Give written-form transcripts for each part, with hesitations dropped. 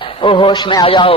او ہوش میں آ جاؤ،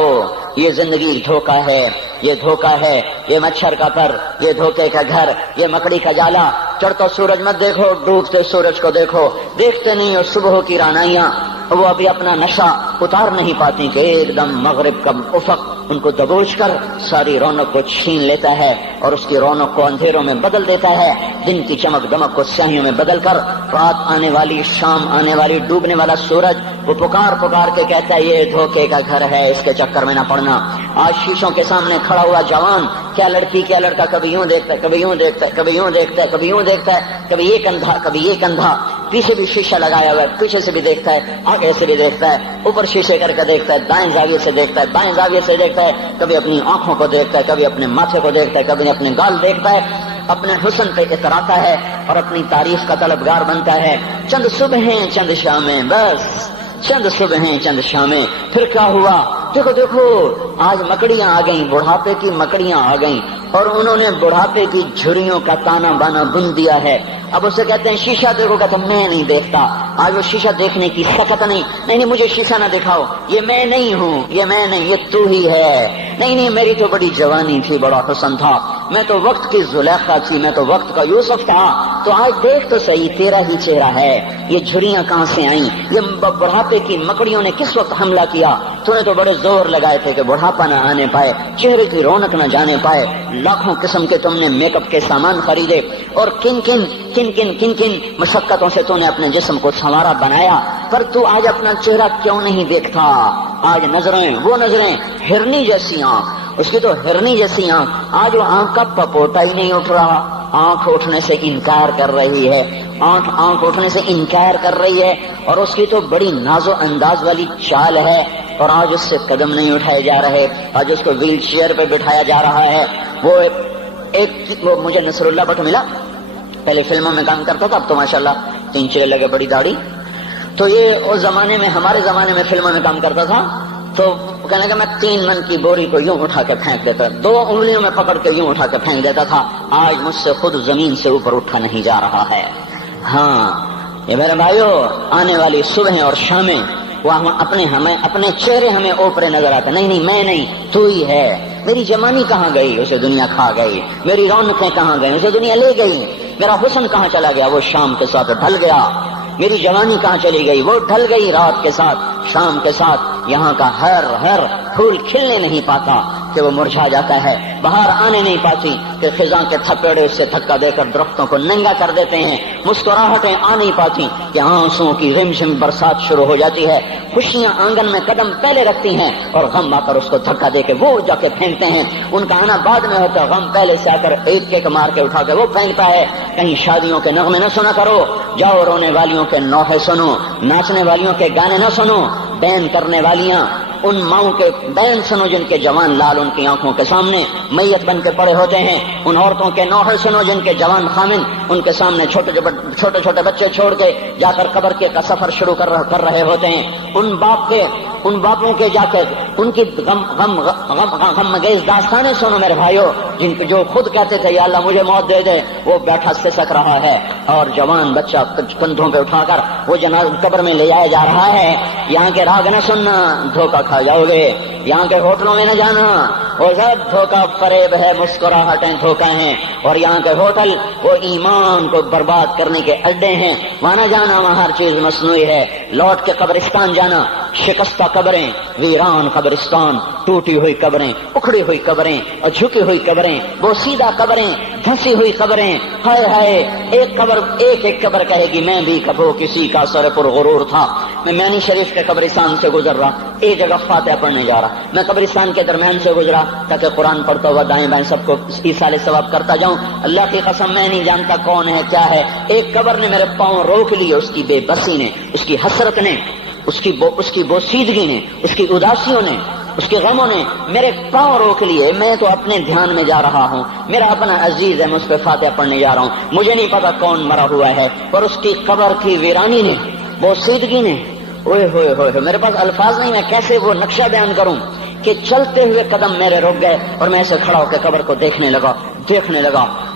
یہ زندگی دھوکہ ہے، یہ دھوکہ ہے، یہ مچھر کا پر، یہ دھوکے کا گھر، یہ مکڑی کا جالا۔ چڑھتا سورج مت دیکھو، ڈوبتے سورج کو دیکھو، دیکھتے نہیں اور صبح کی رانائیاں وہ ابھی اپنا نشہ اتار نہیں پاتی کہ ایک دم مغرب کا افق ان کو دبوچ کر ساری رونق کو چھین لیتا ہے اور اس کی رونق کو اندھیروں میں بدل دیتا ہے، دن کی چمک دمک کو سیاہیوں میں بدل کر رات آنے والی، شام آنے والی، ڈوبنے والا سورج وہ پکار پکار کے کہتا ہے یہ دھوکے کا گھر ہے، اس کے چکر میں نہ پڑنا۔ آج شیشوں کے سامنے کھڑا ہوا جوان کیا لڑکی کیا لڑکا کبھی یوں دیکھتا ہے، کبھی یوں دیکھتا ہے، کبھی یوں دیکھتا ہے، کبھی یوں دیکھتا ہے، کبھی ایک اندھا کبھی ایک اندھا، پیچھے بھی شیشہ لگایا ہوا ہے، پیچھے سے بھی دیکھتا ہے، آگے سے بھی دیکھتا ہے، اوپر شیشے کر کے دیکھتا ہے، دائیں زاویے سے دیکھتا ہے، بائیں زاویے سے دیکھتا ہے، کبھی اپنی آنکھوں کو دیکھتا ہے، کبھی اپنے ماتھے کو دیکھتا ہے، کبھی اپنے گال دیکھتا ہے، اپنے حسن پہ اتراتا ہے اور اپنی تعریف کا طلبگار بنتا ہے۔ چند صبحیں چند شامیں، بس چند صبحیں چند شامیں، پھر کیا ہوا؟ دیکھو دیکھو آج مکڑیاں آ گئیں، بڑھاپے کی مکڑیاں آ گئیں اور انہوں نے بڑھاپے کی جھریوں کا تانا بانا بن دیا ہے۔ اب اسے کہتے ہیں شیشہ دیکھو، کہتا میں نہیں دیکھتا۔ آج وہ شیشہ دیکھنے کی سکت نہیں مجھے شیشہ نہ دکھاؤ، یہ میں نہیں ہوں، یہ میں نہیں، یہ تو ہی ہے۔ نہیں میری تو بڑی جوانی تھی، بڑا حسن تھا، میں تو وقت کی زلیخا تھی، میں تو وقت کا یوسف تھا۔ تو آج دیکھ تو صحیح، تیرا ہی چہرہ ہے، یہ جھریاں کہاں سے آئیں؟ یہ بڑھاپے کی مکڑیوں نے کس وقت حملہ کیا؟ تو نے تو بڑے زور لگائے تھے کہ بڑھاپا نہ آنے پائے، چہرے کی رونق نہ جانے پائے، لاکھوں قسم کے تم نے میک اپ کے سامان خریدے اور کن کن مشقتوں سے تو نے اپنے جسم کو سنوارا بنایا، پر تو آج اپنا چہرہ کیوں نہیں دیکھتا؟ آج نظریں وہ نظریں، ہرنی جیسی آنکھ، اس کی تو ہرنی جیسی آنکھ، آج وہ آنکھ کا پپوٹا ہی نہیں اٹھ رہا، آنکھ اٹھنے سے انکار کر رہی ہے، آنکھ اٹھنے سے انکار کر رہی ہے، اور اس کی تو بڑی ناز و انداز والی چال ہے، اور آج اس سے قدم نہیں اٹھائے جا رہے، آج اس کو ویل چیئر پہ بٹھایا جا رہا ہے۔ وہ مجھے نصر اللہ بٹ ملا، پہلے فلموں میں کام کرتا تھا، اب تو ماشاءاللہ 3 چیرے لگے، بڑی داڑھی۔ تو یہ اس زمانے میں، ہمارے زمانے میں فلموں میں کام کرتا تھا، تو کہنے لگا میں 3 من کی بوری کو یوں اٹھا کے پھینک دیتا، 2 انگلیوں میں پکڑ کے یوں اٹھا کے پھینک دیتا تھا، آج مجھ سے خود زمین سے اوپر اٹھا نہیں جا رہا ہے۔ ہاں یہ میرے بھائیو، آنے والی صبح اور شامیں وہ ہمیں اپنے چہرے ہمیں اوپرے نظر آتے، نہیں میں نہیں، تو ہی ہے۔ میری جوانی کہاں گئی؟ اسے دنیا کھا گئی۔ میری رونقیں کہاں گئی؟ اسے دنیا لے گئی۔ میرا حسن کہاں چلا گیا؟ وہ شام کے ساتھ ڈھل گیا۔ میری جوانی کہاں چلی گئی؟ وہ ڈھل گئی رات کے ساتھ، شام کے ساتھ۔ یہاں کا ہر پھول کھلنے نہیں پاتا کہ وہ مرجھا جاتا ہے، بہار آنے نہیں پاتی کہ خزاں کے تھپیڑے سے دھکا دے کر درختوں کو ننگا کر دیتے ہیں، مسکراہٹیں آ نہیں پاتی کہ آنسوؤں کی رم جھم برسات شروع ہو جاتی ہے، خوشیاں آنگن میں قدم پہلے رکھتی ہیں اور غم آ کر اس کو دھکا دے کے وہ جا کے پھینکتے ہیں۔ ان کا آنا بعد میں ہوتا ہے، غم پہلے سے آ کر ایک مار کے اٹھا کے وہ پھینکتا ہے۔ کہیں شادیوں کے نغمے نہ سنا کرو، جاؤ رونے والیوں کے نوحے سنو، ناچنے والیوں کے گانے نہ سنو، بین کرنے والیاں ان ماؤں کے بین سنو جن کے جوان لال ان کی آنکھوں کے سامنے میت بن کے پڑے ہوتے ہیں، ان عورتوں کے نوحے سنو جن کے جوان خامن ان کے سامنے چھوٹے چھوٹے بچے چھوڑ کے جا کر قبر کے کا سفر شروع کر رہے ہوتے ہیں، ان باپوں کے جا کر ان کی غم گیز داستانیں سنو میرے بھائیو، جن کو جو خود کہتے تھے یا اللہ مجھے موت دے دے، وہ بیٹھا سسک رہا ہے اور جوان بچہ کندھوں پہ اٹھا کر وہ جنازہ قبر میں لے جایا جا رہا ہے۔ یہاں کے راگ نہ سننا، دھوکہ کھا جاؤ گے۔ یہاں کے ہوٹلوں میں نہ جانا، وہ سب دھوکہ فریب ہے، مسکراہٹیں دھوکہ ہیں، اور یہاں کے ہوٹل وہ ایمان کو برباد کرنے کے اڈے ہیں، وہاں نہ جانا، وہاں ہر چیز مصنوعی ہے۔ لوٹ کے قبرستان جانا، شکستہ قبریں، ویران قبرستان، ٹوٹی ہوئی قبریں، اکھڑی ہوئی قبریں اور جھکی ہوئی قبریں، بوسیدہ قبریں، دھنسی ہوئی قبریں، ہائے ہائے، ایک قبر کہے گی میں بھی کبھی کسی کا سر پر غرور تھا۔ میں مینی شریف کے قبرستان سے گزر رہا، ایک جگہ فاتحہ پڑھنے جا رہا، میں قبرستان کے درمیان سے گزرا تاکہ قرآن پڑھتا ہوا دائیں بائیں سب کو ایصال ثواب کرتا جاؤں۔ اللہ کی قسم میں نہیں جانتا کون ہے کیا ہے، ایک قبر نے میرے پاؤں روک لیے، اس کی بے بسی نے، اس کی حسرت نے، اس کی بوسیدگی نے، اس کی اداسیوں نے، اس کے غموں نے میرے پاؤں روک لیے۔ میں تو اپنے دھیان میں جا رہا ہوں، میرا اپنا عزیز ہے، میں اس پہ فاتحہ پڑھنے جا رہا ہوں، مجھے نہیں پتا کون مرا ہوا ہے، پر اس کی قبر کی ویرانی نے، بوسیدگی نے، اوئے ہوئے ہوئے، میرے پاس الفاظ نہیں، میں کیسے وہ نقشہ بیان کروں کہ چلتے ہوئے قدم میرے رک گئے اور میں ایسے کھڑا ہو کے قبر کو دیکھنے لگا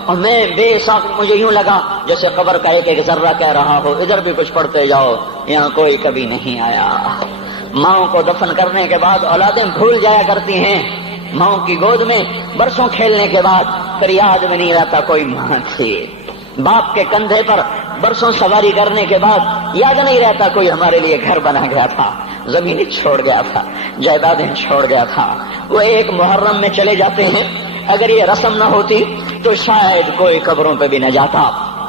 اور میں بے ساکھ، مجھے یوں لگا جیسے قبر کا ایک ذرہ کہہ رہا ہو ادھر بھی کچھ پڑھتے جاؤ، یہاں کوئی کبھی نہیں آیا، ماؤں کو دفن کرنے کے بعد اولادیں بھول جایا کرتی ہیں، ماؤں کی گود میں برسوں کھیلنے کے بعد پھر یاد میں نہیں رہتا کوئی ماں تھی، باپ کے کندھے پر برسوں سواری کرنے کے بعد یاد نہیں رہتا کوئی ہمارے لیے گھر بنا گیا تھا، زمین چھوڑ گیا تھا، جائیدادیں چھوڑ گیا تھا۔ وہ ایک محرم میں چلے جاتے ہیں، اگر یہ رسم نہ ہوتی تو شاید کوئی قبروں پہ بھی نہ جاتا۔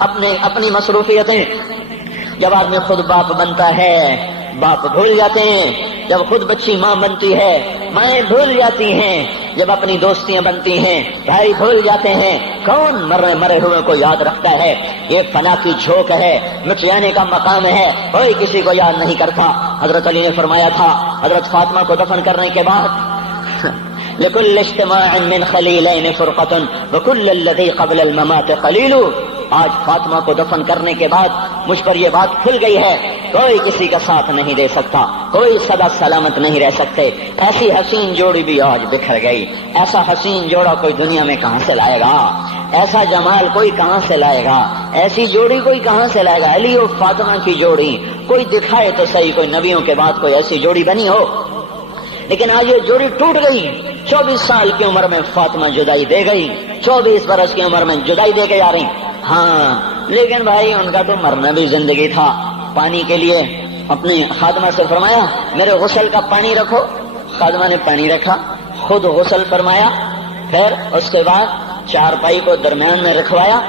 اپنی مصروفیتیں، جب آدمی خود باپ بنتا ہے باپ بھول جاتے ہیں، جب خود بچی ماں بنتی ہے مائیں بھول جاتی ہیں، جب اپنی دوستیاں بنتی ہیں بھائی بھول جاتے ہیں، کون مرے ہوئے کو یاد رکھتا ہے؟ یہ فنا کی جھوک ہے، مٹ جانے کا مقام ہے، کوئی کسی کو یاد نہیں کرتا۔ حضرت علی نے فرمایا تھا حضرت فاطمہ کو دفن کرنے کے بعد لكل اجتماع من خليلين فرقة وكل الذي قبل الممات قليل۔ آج فاطمہ کو دفن کرنے کے بعد مجھ پر یہ بات کھل گئی ہے، کوئی کسی کا ساتھ نہیں دے سکتا، کوئی سدا سلامت نہیں رہ سکتے۔ ایسی حسین جوڑی بھی آج بکھر گئی، ایسا حسین جوڑا کوئی دنیا میں کہاں سے لائے گا؟ ایسا جمال کوئی کہاں سے لائے گا؟ ایسی جوڑی کوئی کہاں سے لائے گا؟ علی اور فاطمہ کی جوڑی کوئی دکھائے تو صحیح، کوئی نبیوں کے بعد کوئی ایسی جوڑی بنی ہو، لیکن آج یہ جوڑی ٹوٹ گئی۔ 24 سال کی عمر میں فاطمہ جدائی دے گئی، 24 برس کی عمر میں جدائی دے کے جا رہی۔ ہاں لیکن بھائی ان کا تو مرنا بھی زندگی تھا۔ پانی کے لیے اپنی خادمہ سے فرمایا میرے غسل کا پانی رکھو، خادمہ نے پانی رکھا، خود غسل فرمایا، پھر اس کے بعد چارپائی کو درمیان میں رکھوایا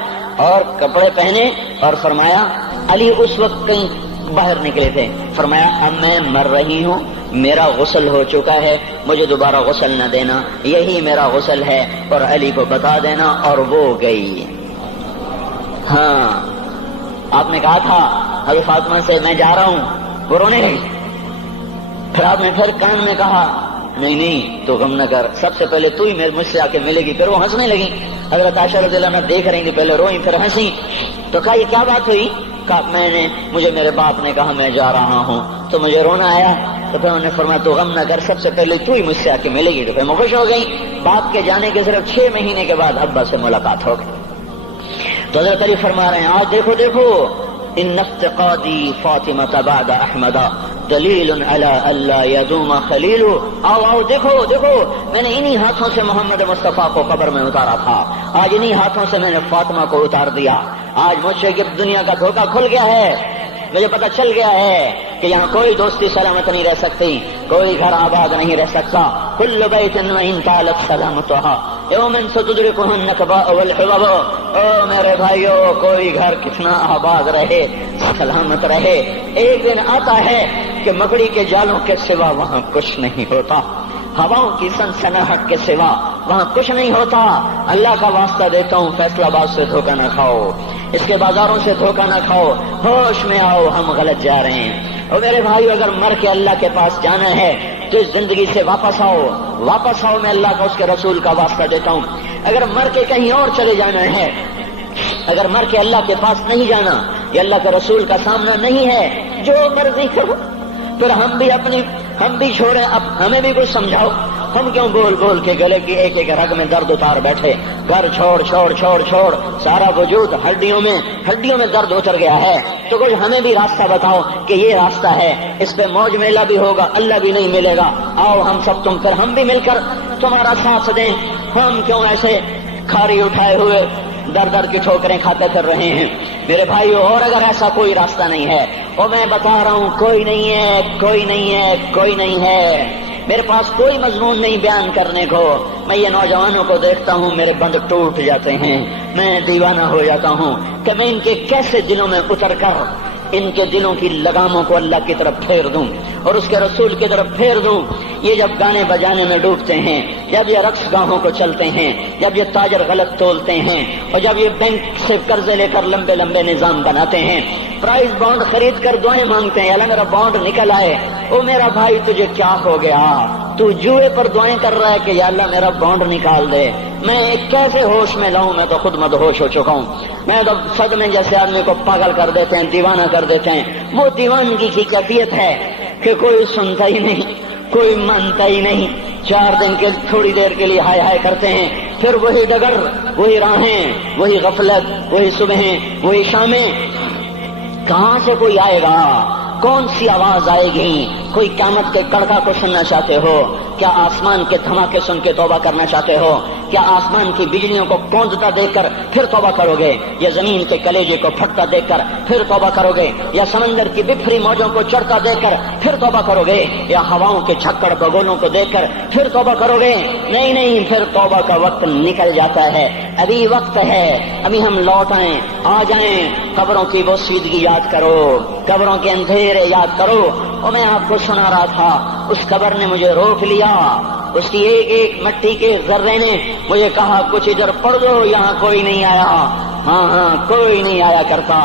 اور کپڑے پہنے اور فرمایا، علی اس وقت کہیں باہر نکلے تھے، فرمایا اب میں مر رہی ہوں، میرا غسل ہو چکا ہے، مجھے دوبارہ غسل نہ دینا، یہی میرا غسل ہے اور علی کو بتا دینا، اور وہ گئی۔ ہاں آپ نے کہا تھا حضرت فاطمہ سے میں جا رہا ہوں، وہ رونے لگی، پھر آپ نے پھر کان میں کہا نہیں تو غم نہ کر، سب سے پہلے تو ہی مجھ سے آ کے ملے گی، پھر وہ ہنسنے لگی۔ حضرت عائشہ رضی اللہ عنہا دیکھ رہی تھی، پہلے روئی پھر ہنسی، تو کہا یہ کیا بات ہوئی؟ کہا مجھے میرے باپ نے کہا میں جا رہا ہوں تو مجھے رونا آیا، تو پھر انہوں نے فرمایا تو غم نہ کر، سب سے پہلے تو ہی مجھ سے آ کے ملے گی، تو پھر میں خوش ہو گئی۔ باپ کے جانے کے صرف 6 مہینے کے بعد ابا سے ملاقات ہو گئی۔ تو حضرت علی فرما رہے ہیں آج دیکھو ان افتقادی فاطمہ بعد احمد دلیل علی الا یدوم خلیل۔ آؤ دیکھو میں نے انہی ہاتھوں سے محمد مصطفیٰ کو قبر میں اتارا تھا، آج انہی ہاتھوں سے میں نے فاطمہ کو اتار دیا۔ آج مجھ سے دنیا کا دھوکہ کھل گیا ہے، مجھے پتہ چل گیا ہے کہ یہاں کوئی دوستی سلامت نہیں رہ سکتی، کوئی گھر آباد نہیں رہ سکتا۔ کل بیت وان طالت سلامتها یوم ستدرکہ النکباء والحباب۔ او میرے بھائیو، کوئی گھر کتنا آباد رہے، سلامت رہے، ایک دن آتا ہے کہ مکڑی کے جالوں کے سوا وہاں کچھ نہیں ہوتا، ہواؤں کی سنسناہٹ کے سوا وہاں کچھ نہیں ہوتا۔ اللہ کا واسطہ دیتا ہوں فیصلہ آباد سے دھوکہ نہ کھاؤ، اس کے بازاروں سے دھوکہ نہ کھاؤ، ہوش میں آؤ، ہم غلط جا رہے ہیں۔ اور میرے بھائیو، اگر مر کے اللہ کے پاس جانا ہے تو اس زندگی سے واپس آؤ، میں اللہ کا اس کے رسول کا واسطہ دیتا ہوں۔ اگر مر کے کہیں اور چلے جانا ہے، اگر مر کے اللہ کے پاس نہیں جانا یا اللہ کے رسول کا سامنا نہیں ہے، جو مرضی کرو، پھر ہم بھی چھوڑیں، اب ہمیں بھی کچھ سمجھاؤ۔ ہم کیوں بول کے گلے کی ایک رگ میں درد اتار بیٹھے؟ گھر چھوڑ سارا وجود ہڈیوں میں درد اتر گیا ہے، تو کچھ ہمیں بھی راستہ بتاؤ کہ یہ راستہ ہے، اس پہ موج میلہ بھی ہوگا، اللہ بھی نہیں ملے گا۔ آؤ ہم سب پھر ہم بھی مل کر تمہارا ساتھ دیں۔ ہم کیوں ایسے کھاری اٹھائے ہوئے در کی ٹھوکریں کھاتے پھر رہے ہیں؟ میرے بھائیو، اور اگر ایسا کوئی راستہ نہیں ہے، اور میں بتا رہا ہوں کوئی نہیں ہے، میرے پاس کوئی مضمون نہیں بیان کرنے کو، میں یہ نوجوانوں کو دیکھتا ہوں میرے بند ٹوٹ جاتے ہیں، میں دیوانہ ہو جاتا ہوں کہ میں ان کے کیسے دلوں میں اتر کر ان کے دلوں کی لگاموں کو اللہ کی طرف پھیر دوں اور اس کے رسول کی طرف پھیر دوں۔ یہ جب گانے بجانے میں ڈوبتے ہیں، جب یہ رقص گاہوں کو چلتے ہیں، جب یہ تاجر غلط تولتے ہیں، اور جب یہ بینک سے قرضے لے کر لمبے نظام بناتے ہیں، پرائز بانڈ خرید کر دعائیں مانگتے ہیں اللہ میرا بانڈ نکل آئے۔ او میرا بھائی، تجھے کیا ہو گیا؟ تو جوئے پر دعائیں کر رہا ہے کہ یا اللہ میرا بانڈ نکال دے۔ میں کیسے ہوش میں لاؤں؟ میں تو خود مدہوش ہو چکا ہوں۔ میں تو صدمے جیسے آدمی کو پاگل کر دیتے ہیں، دیوانہ کر دیتے ہیں۔ وہ دیوانگی کی کیفیت ہے کہ کوئی سنتا ہی نہیں، کوئی مانتا ہی نہیں، 4 دن کے تھوڑی دیر کے لیے ہائے کرتے ہیں، پھر وہی ڈگر، وہی راہیں، وہی غفلت، وہی صبحیں، وہی شامیں۔ کہاں سے کوئی آئے گا؟ کون سی آواز آئے گی؟ کوئی قیامت کے کڑکا کو سننا چاہتے ہو؟ کیا آسمان کے دھماکے سن کے توبہ کرنا چاہتے ہو؟ کیا آسمان کی بجلیوں کو گونجتا دیکھ کر پھر توبہ کرو گے؟ یا زمین کے کلیجے کو پھٹتا دیکھ کر پھر توبہ کرو گے؟ یا سمندر کی بکھری موجوں کو چڑھتا دیکھ کر پھر توبہ کرو گے؟ یا ہواؤں کے جھکڑ بگولوں کو دیکھ کر پھر توبہ کرو گے؟ نہیں نہیں، پھر توبہ کا وقت نکل جاتا ہے، ابھی وقت ہے، ابھی ہم لوٹ آئیں، آ جائیں، قبروں کی وہ سیدگی یاد کرو، قبروں کے اندھیرے یاد کرو۔ اور میں آپ کو سنا رہا تھا، اس قبر نے مجھے روک لیا، اس کی ایک ایک مٹی کے ذرے نے مجھے کہا کچھ ادھر پڑھ دو، یہاں کوئی نہیں آیا۔ ہاں کوئی نہیں آیا کرتا،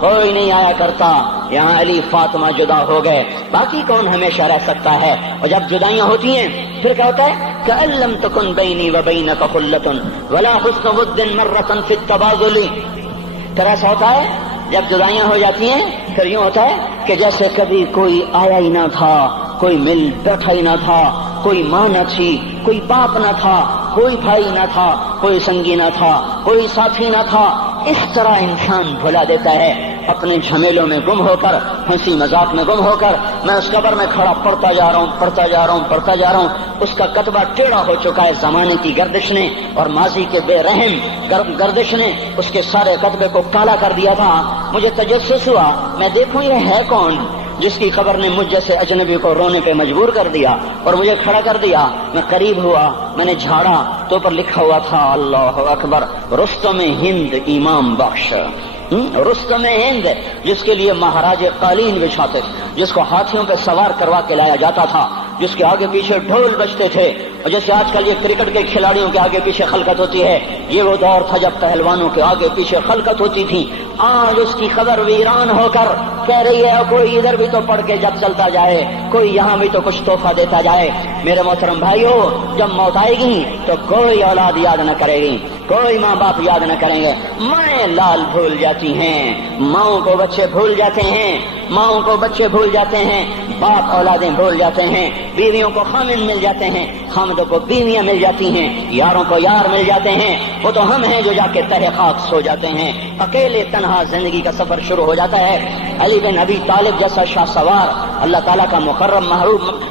کوئی نہیں آیا کرتا، یہاں علی فاطمہ جدا ہو گئے، باقی کون ہمیشہ رہ سکتا ہے؟ اور جب جدائیاں ہوتی ہیں پھر کیا ہوتا ہے؟ كأن لم تكن بيني وبينك خلة ولا حسن ود مرة في التبادل۔ پھر ایسا ہوتا ہے جب جدائیاں ہو جاتی ہیں پھر یوں ہوتا ہے کہ جیسے کبھی کوئی آیا ہی نہ تھا، کوئی مل بیٹھا ہی نہ تھا، کوئی ماں نہ تھی، کوئی باپ نہ تھا، کوئی بھائی نہ تھا، کوئی سنگی نہ تھا، کوئی ساتھی نہ تھا۔ اس طرح انسان بھلا دیتا ہے، اپنے جھمیلوں میں گم ہو کر، ہنسی مذاق میں گم ہو کر۔ میں اس قبر میں کھڑا پڑھتا جا رہا ہوں، پڑھتا جا رہا ہوں، پڑھتا جا رہا ہوں، اس کا کتبہ ٹیڑھا ہو چکا ہے زمانے کی گردش نے اور ماضی کے بے رحم گردش نے اس کے سارے کتبے کو کالا کر دیا تھا۔ مجھے تجسس ہوا، میں دیکھوں یہ ہے کون جس کی خبر نے مجھ جیسے اجنبی کو رونے پہ مجبور کر دیا اور مجھے کھڑا کر دیا۔ میں قریب ہوا، میں نے جھاڑا تو پر لکھا ہوا تھا اللہ اکبر، رستم ہند امام بخش۔ رستم ہند، جس کے لیے مہاراج قالین بچھاتے، جس کو ہاتھیوں پہ سوار کروا کے لایا جاتا تھا، جس کے آگے پیچھے ڈھول بجتے تھے، اور جیسے آج کل یہ کرکٹ کے کھلاڑیوں کے آگے پیچھے خلقت ہوتی ہے، یہ وہ دور تھا جب پہلوانوں کے آگے پیچھے خلقت ہوتی تھی۔ آج اس کی خبر ویران ہو کر کہہ رہی ہے کوئی ادھر بھی تو پڑھ کے جب چلتا جائے، کوئی یہاں بھی تو کچھ تحفہ دیتا جائے۔ میرے محترم بھائیو، جب موت آئے گی تو کوئی اولاد یاد نہ کرے گی، کوئی ماں باپ یاد نہ کریں گے، مائیں لال بھول جاتی ہیں، ماؤں کو بچے بھول جاتے ہیں، ماؤں کو بچے بھول جاتے ہیں، باپ اولادیں بھول جاتے ہیں، بیویوں کو خامن مل جاتے ہیں، خامدوں کو بیویاں مل جاتی ہیں، یاروں کو یار مل جاتے ہیں۔ وہ تو ہم ہیں جو جا کے تہہ خاک سو جاتے ہیں، اکیلے تنہا زندگی کا سفر شروع ہو جاتا ہے۔ علی بن ابی طالب جیسا شاہ سوار، اللہ تعالیٰ کا مکرم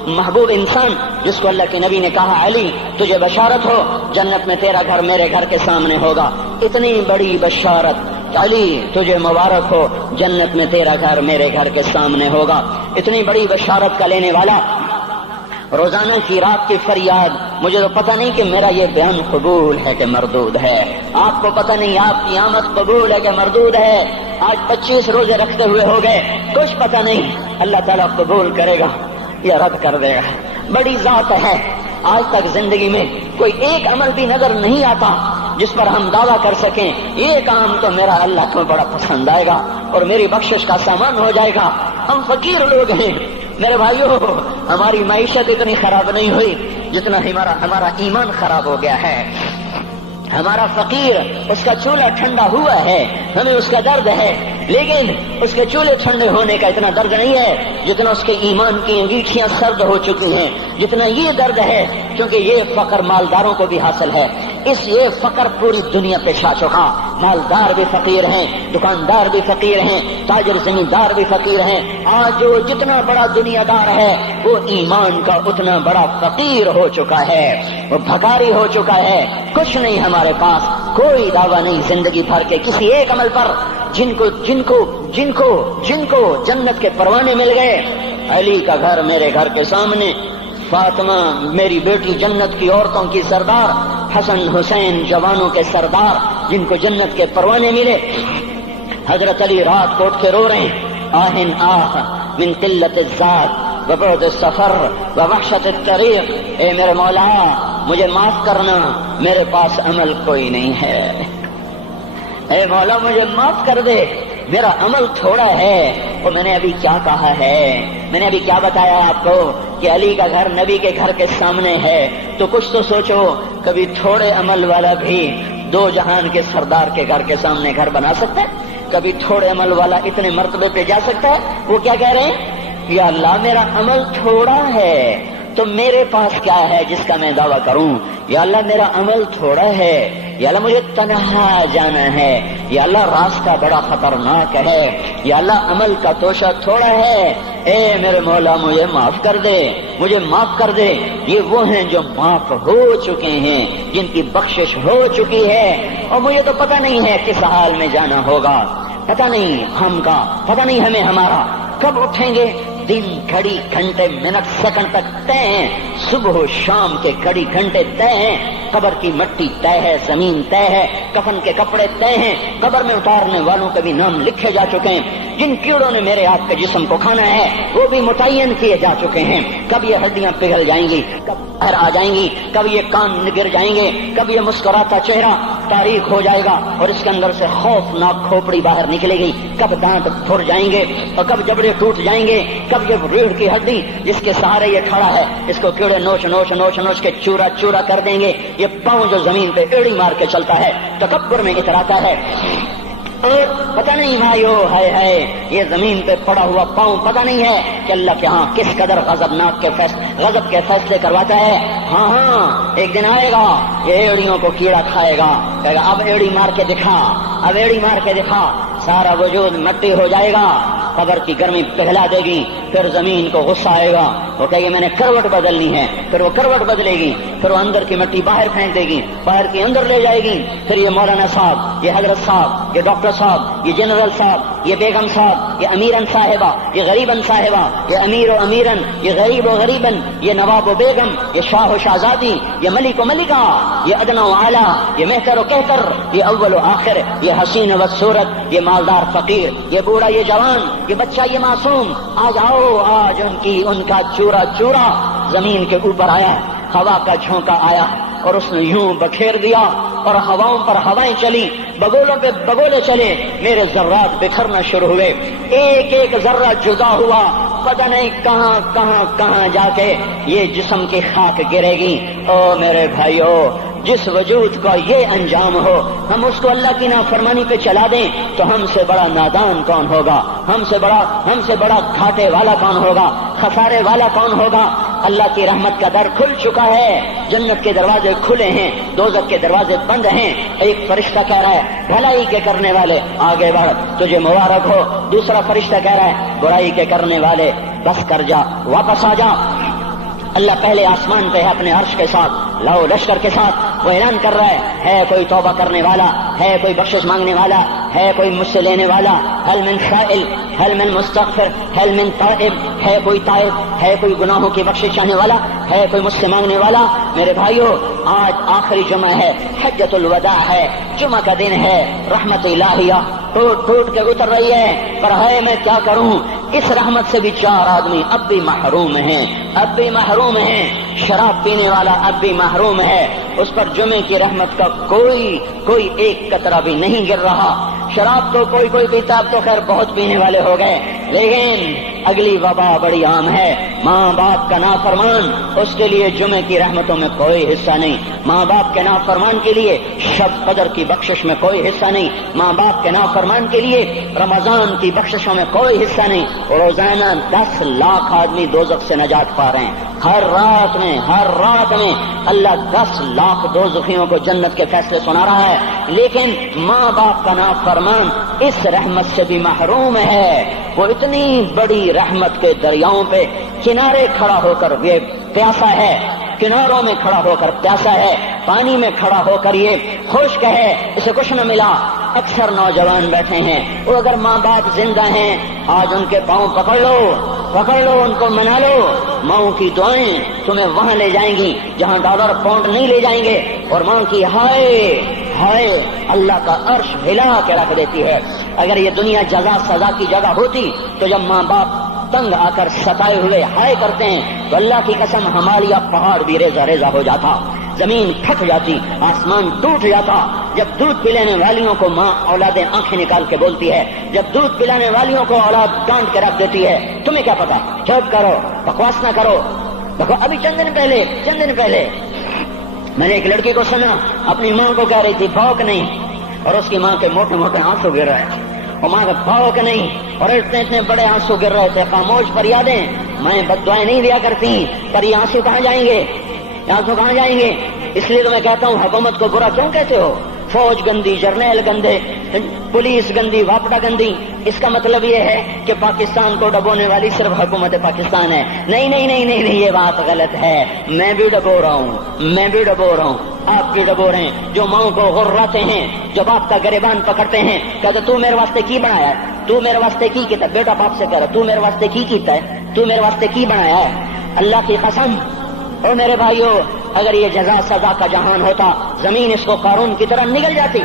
محبوب انسان، جس کو اللہ کے نبی نے کہا علی تجھے بشارت ہو، جنت میں تیرا گھر میرے گھر کے سامنے ہوگا، اتنی بڑی بشارت، علی تجھے مبارک ہو، جنت میں تیرا گھر میرے گھر کے سامنے ہوگا، اتنی بڑی بشارت کا لینے والا۔ روزانہ کی رات کی فریاد، مجھے تو پتہ نہیں کہ میرا یہ بیان قبول ہے کہ مردود ہے، آپ کو پتہ نہیں آپ کی آمد قبول ہے کہ مردود ہے۔ آج 25 روزے رکھتے ہوئے ہو گئے، کچھ پتہ نہیں اللہ تعالیٰ قبول کرے گا یا رد کر دے گا، بڑی ذات ہے۔ آج تک زندگی میں کوئی ایک عمل بھی نظر نہیں آتا جس پر ہم دعویٰ کر سکیں یہ کام تو میرا اللہ کو بڑا پسند آئے گا اور میری بخشش کا سامان ہو جائے گا۔ ہم فقیر لوگ ہیں میرے بھائیو، ہماری معیشت اتنی خراب نہیں ہوئی جتنا ہمارا ایمان خراب ہو گیا ہے۔ ہمارا فقیر، اس کا چولہا ٹھنڈا ہوا ہے، ہمیں اس کا درد ہے، لیکن اس کے چولہے ٹھنڈے ہونے کا اتنا درد نہیں ہے جتنا اس کے ایمان کی انگیٹھیاں سرد ہو چکی ہیں، جتنا یہ درد ہے، کیونکہ یہ فقر مالداروں کو بھی حاصل ہے۔ یہ فقر پوری دنیا پہ چھا چکا، مالدار بھی فقیر ہیں، دکاندار بھی فقیر ہیں، تاجر زمیندار بھی فقیر ہیں۔ آج جو جتنا بڑا دنیا دار ہے وہ ایمان کا اتنا بڑا فقیر ہو چکا ہے، وہ بھکاری ہو چکا ہے۔ کچھ نہیں ہمارے پاس، کوئی دعویٰ نہیں زندگی بھر کے کسی ایک عمل پر، جن کو جنت کے پروانے مل گئے۔ علی کا گھر میرے گھر کے سامنے، فاطمہ میری بیٹی جنت کی عورتوں کی سردار، حسن حسین جوانوں کے سردار جن کو جنت کے پروانے ملے۔ حضرت علی رات کو اٹھ کے رو رہے ہیں، آہن آہ من قلت الذات وبعد السفر ووحشت الطریق، اے میرے مولا مجھے معاف کرنا، میرے پاس عمل کوئی نہیں ہے، اے مولا مجھے معاف کر دے، میرا عمل تھوڑا ہے۔ اور میں نے ابھی کیا کہا ہے، میں نے ابھی کیا بتایا آپ کو کہ علی کا گھر نبی کے گھر کے سامنے ہے، تو کچھ تو سوچو، کبھی تھوڑے عمل والا بھی دو جہان کے سردار کے گھر کے سامنے گھر بنا سکتا ہے؟ کبھی تھوڑے عمل والا اتنے مرتبے پہ جا سکتا ہے؟ وہ کیا کہہ رہے ہیں، یا اللہ میرا عمل تھوڑا ہے، تو میرے پاس کیا ہے جس کا میں دعویٰ کروں؟ یا اللہ میرا عمل تھوڑا ہے، یا اللہ مجھے تنہا جانا ہے، یا اللہ راستہ بڑا خطرناک ہے، یا اللہ عمل کا توشہ تھوڑا ہے، اے میرے مولا مجھے معاف کر دے، مجھے معاف کر دے۔ یہ وہ ہیں جو معاف ہو چکے ہیں، جن کی بخشش ہو چکی ہے، اور مجھے تو پتہ نہیں ہے کس حال میں جانا ہوگا، پتہ نہیں ہم کا، پتہ نہیں ہمیں ہمارا کب اٹھیں گے۔ دن گھڑی گھنٹے منٹ سیکنڈ تک طے ہیں، صبح و شام کے گھڑی گھنٹے طے ہیں، قبر کی مٹی طے ہے، زمین طے ہے، کفن کے کپڑے طے ہیں، قبر میں اتارنے والوں کے بھی نام لکھے جا چکے ہیں، جن کیڑوں نے میرے آپ کے جسم کو کھانا ہے وہ بھی متعین کیے جا چکے ہیں۔ کب یہ ہڈیاں پگھل جائیں گی، کب باہر آ جائیں گی، کب یہ کان گر جائیں گے، کب یہ مسکراتا چہرہ تاریک ہو جائے گا اور اس کے اندر سے خوفناک کھوپڑی باہر نکلے گی، کب دانت پھر جائیں گے اور کب جبڑے ٹوٹ جائیں گے، کب یہ ریڑھ کی ہڈی جس کے سہارے یہ کھڑا ہے اس کو کیڑے نوچ نوچ نوچ نوچ کے چورا چورا کر دیں گے، یہ پاؤں جو زمین پہ ایڑی مار کے چلتا ہے تکبر میں اتراتا ہے، اور پتہ نہیں بھائیو ہے یہ زمین پہ پڑا ہوا پاؤں پتہ نہیں ہے کہ اللہ کے ہاں کس قدر غضب کے فیصلے کرواتا ہے۔ ہاں ایک دن آئے گا یہ ایڑیوں کو کیڑا کھائے گا، کہے گا اب ایڑی مار کے دکھا، اب ایڑی مار کے دکھا، سارا وجود مٹی ہو جائے گا، قبر کی گرمی پگھلا دے گی، پھر زمین کو غصہ آئے گا، وہ کہے گی میں نے کروٹ بدلنی ہے، پھر وہ کروٹ بدلے گی، پھر وہ اندر کی مٹی باہر پھینک دے گی، باہر کی اندر لے جائے گی، پھر یہ مولانا صاحب، یہ حضرت صاحب، یہ ڈاکٹر صاحب، یہ جنرل صاحب، یہ بیگم صاحب، یہ امیرن صاحبہ، یہ غریبن صاحبہ، یہ امیر و امیرن، یہ غریب و غریبن، یہ نواب و بیگم، یہ شاہ و شہزادی، یہ ملک و ملکہ، یہ ادنا و اعلیٰ، یہ مہتر و کہتر، یہ اول و آخر، یہ حسین و صورت، یہ مالدار فقیر، یہ بوڑھا یہ جوان، یہ بچہ یہ معصوم، آج آؤ، آج ان کا چورا چورا زمین کے اوپر آیا، ہوا کا جھونکا آیا اور اس نے یوں بکھیر دیا اور ہواؤں پر ہوائیں چلی، بگولوں پہ بگولے چلے، میرے ذرات بکھرنا شروع ہوئے، ایک ایک ذرہ جدا ہوا، پتہ نہیں کہاں کہاں کہاں جا کے یہ جسم کی خاک گرے گی۔ او میرے بھائیو، جس وجود کا یہ انجام ہو، ہم اس کو اللہ کی نافرمانی پہ چلا دیں تو ہم سے بڑا نادان کون ہوگا، ہم سے بڑا گھاٹے والا کون ہوگا، خسارے والا کون ہوگا۔ اللہ کی رحمت کا در کھل چکا ہے، جنت کے دروازے کھلے ہیں، دوزخ کے دروازے بند ہیں۔ ایک فرشتہ کہہ رہا ہے بھلائی کے کرنے والے آگے بڑھ، تجھے مبارک ہو، دوسرا فرشتہ کہہ رہا ہے برائی کے کرنے والے بس کر جا، واپس آ جا۔ اللہ پہلے آسمان پہ ہے اپنے عرش کے ساتھ، لاؤ لشکر کے ساتھ، وہ اعلان کر رہا ہے کوئی توبہ کرنے والا، ہے کوئی بخشش مانگنے والا، ہے کوئی مجھ سے لینے والا، هل من سائل، هل من مستغفر، هل من تائب، ہے کوئی تائب، ہے کوئی گناہوں کی بخشش چاہنے والا، ہے کوئی مجھ سے مانگنے والا۔ میرے بھائیو، آج آخری جمعہ ہے، حجۃ الوداع ہے، جمعہ کا دن ہے، رحمت الہیہ ٹوٹ ٹوٹ کے اتر رہی ہے، پر ہے میں کیا کروں، اس رحمت سے بھی 4 آدمی اب بھی محروم ہیں، اب بھی محروم ہیں۔ شراب پینے والا اب بھی محروم ہے، اس پر جمعے کی رحمت کا کوئی ایک قطرہ بھی نہیں گر رہا۔ شراب تو کوئی پیتا، اب تو خیر بہت پینے والے ہو گئے، لیکن اگلی وبا بڑی عام ہے، ماں باپ کا نافرمان، اس کے لیے جمعے کی رحمتوں میں کوئی حصہ نہیں، ماں باپ کے نافرمان کے لیے شب قدر کی بخشش میں کوئی حصہ نہیں، ماں باپ کے نافرمان کے لیے رمضان کی بخششوں میں کوئی حصہ نہیں۔ روزانہ 10 لاکھ آدمی دوزخ سے نجات پا رہے ہیں، ہر رات میں اللہ 10 لاکھ دوزخیوں کو جنت کے فیصلے سنا رہا ہے، لیکن ماں باپ کا نافرمان اس رحمت سے بھی محروم ہے۔ وہ اتنی بڑی رحمت کے دریاؤں پہ کنارے کھڑا ہو کر یہ پیاسا ہے، کناروں میں کھڑا ہو کر پیاسا ہے، پانی میں کھڑا ہو کر یہ خشک ہے، اسے کچھ نہ ملا۔ اکثر نوجوان بیٹھے ہیں، وہ اگر ماں باپ زندہ ہیں آج ان کے پاؤں پکڑ لو، ان کو منا لو، ماں کی دعائیں تمہیں وہاں لے جائیں گی جہاں ڈالر پاؤنڈ نہیں لے جائیں گے، اور ماں کی ہائے اللہ کا عرش ہلا کے رکھ دیتی ہے۔ اگر یہ دنیا جزا سزا کی جگہ ہوتی تو جب ماں باپ تنگ آ کر ستائے ہوئے ہائے کرتے ہیں تو اللہ کی قسم ہماریا پہاڑ بھی ریزہ ریزہ ہو جاتا، زمین پھٹ جاتی، آسمان ٹوٹ جاتا۔ جب دودھ پلانے والیوں کو ماں اولادیں آنکھیں نکال کے بولتی ہے، جب دودھ پلانے والیوں کو اولاد ڈانٹ کے رکھ دیتی ہے، تمہیں کیا پتا، چپ کرو، بکواس نہ کرو۔ دیکھو ابھی چند دن پہلے میں نے ایک لڑکی کو سنا، اپنی ماں کو کہہ رہی تھی بھوک نہیں، اور اس کی ماں کے موٹے موٹے آنسو گر رہے تھے، اور ماں کا بھوک نہیں، اور اتنے بڑے آنسو گر رہے تھے، خاموش فریادیں، میں بد دعائیں نہیں دیا کرتی، پر یہ آنسو کہاں جائیں گے؟ آنسو کہاں جائیں گے؟ اس لیے تو میں کہتا ہوں حکومت کو برا کیوں کہتے ہو؟ فوج گندی، جرنیل گندے، پولیس گندی، واپڈا گندی، اس کا مطلب یہ ہے کہ پاکستان کو ڈبونے والی صرف حکومت پاکستان ہے۔ نہیں نہیں نہیں نہیں نہیں، یہ بات غلط ہے۔ میں بھی ڈبو رہا ہوں، میں بھی ڈبو رہا ہوں، آپ بھی ڈبو رہے ہیں۔ جو ماؤں کو غراتے ہیں، جو باپ کا گریبان پکڑتے ہیں، کہتے تو میرے واسطے کی بنایا ہے، تو میرے واسطے کی کیتا ہے؟ بیٹا باپ سے کہہ رہا تو میرے واسطے کی کیتا ہے، تو میرے واسطے کی بنایا ہے؟ اللہ کی قسم، اور میرے بھائیوں، اگر یہ جزا سزا کا جہان ہوتا، زمین اس کو قارون کی طرح نگل جاتی۔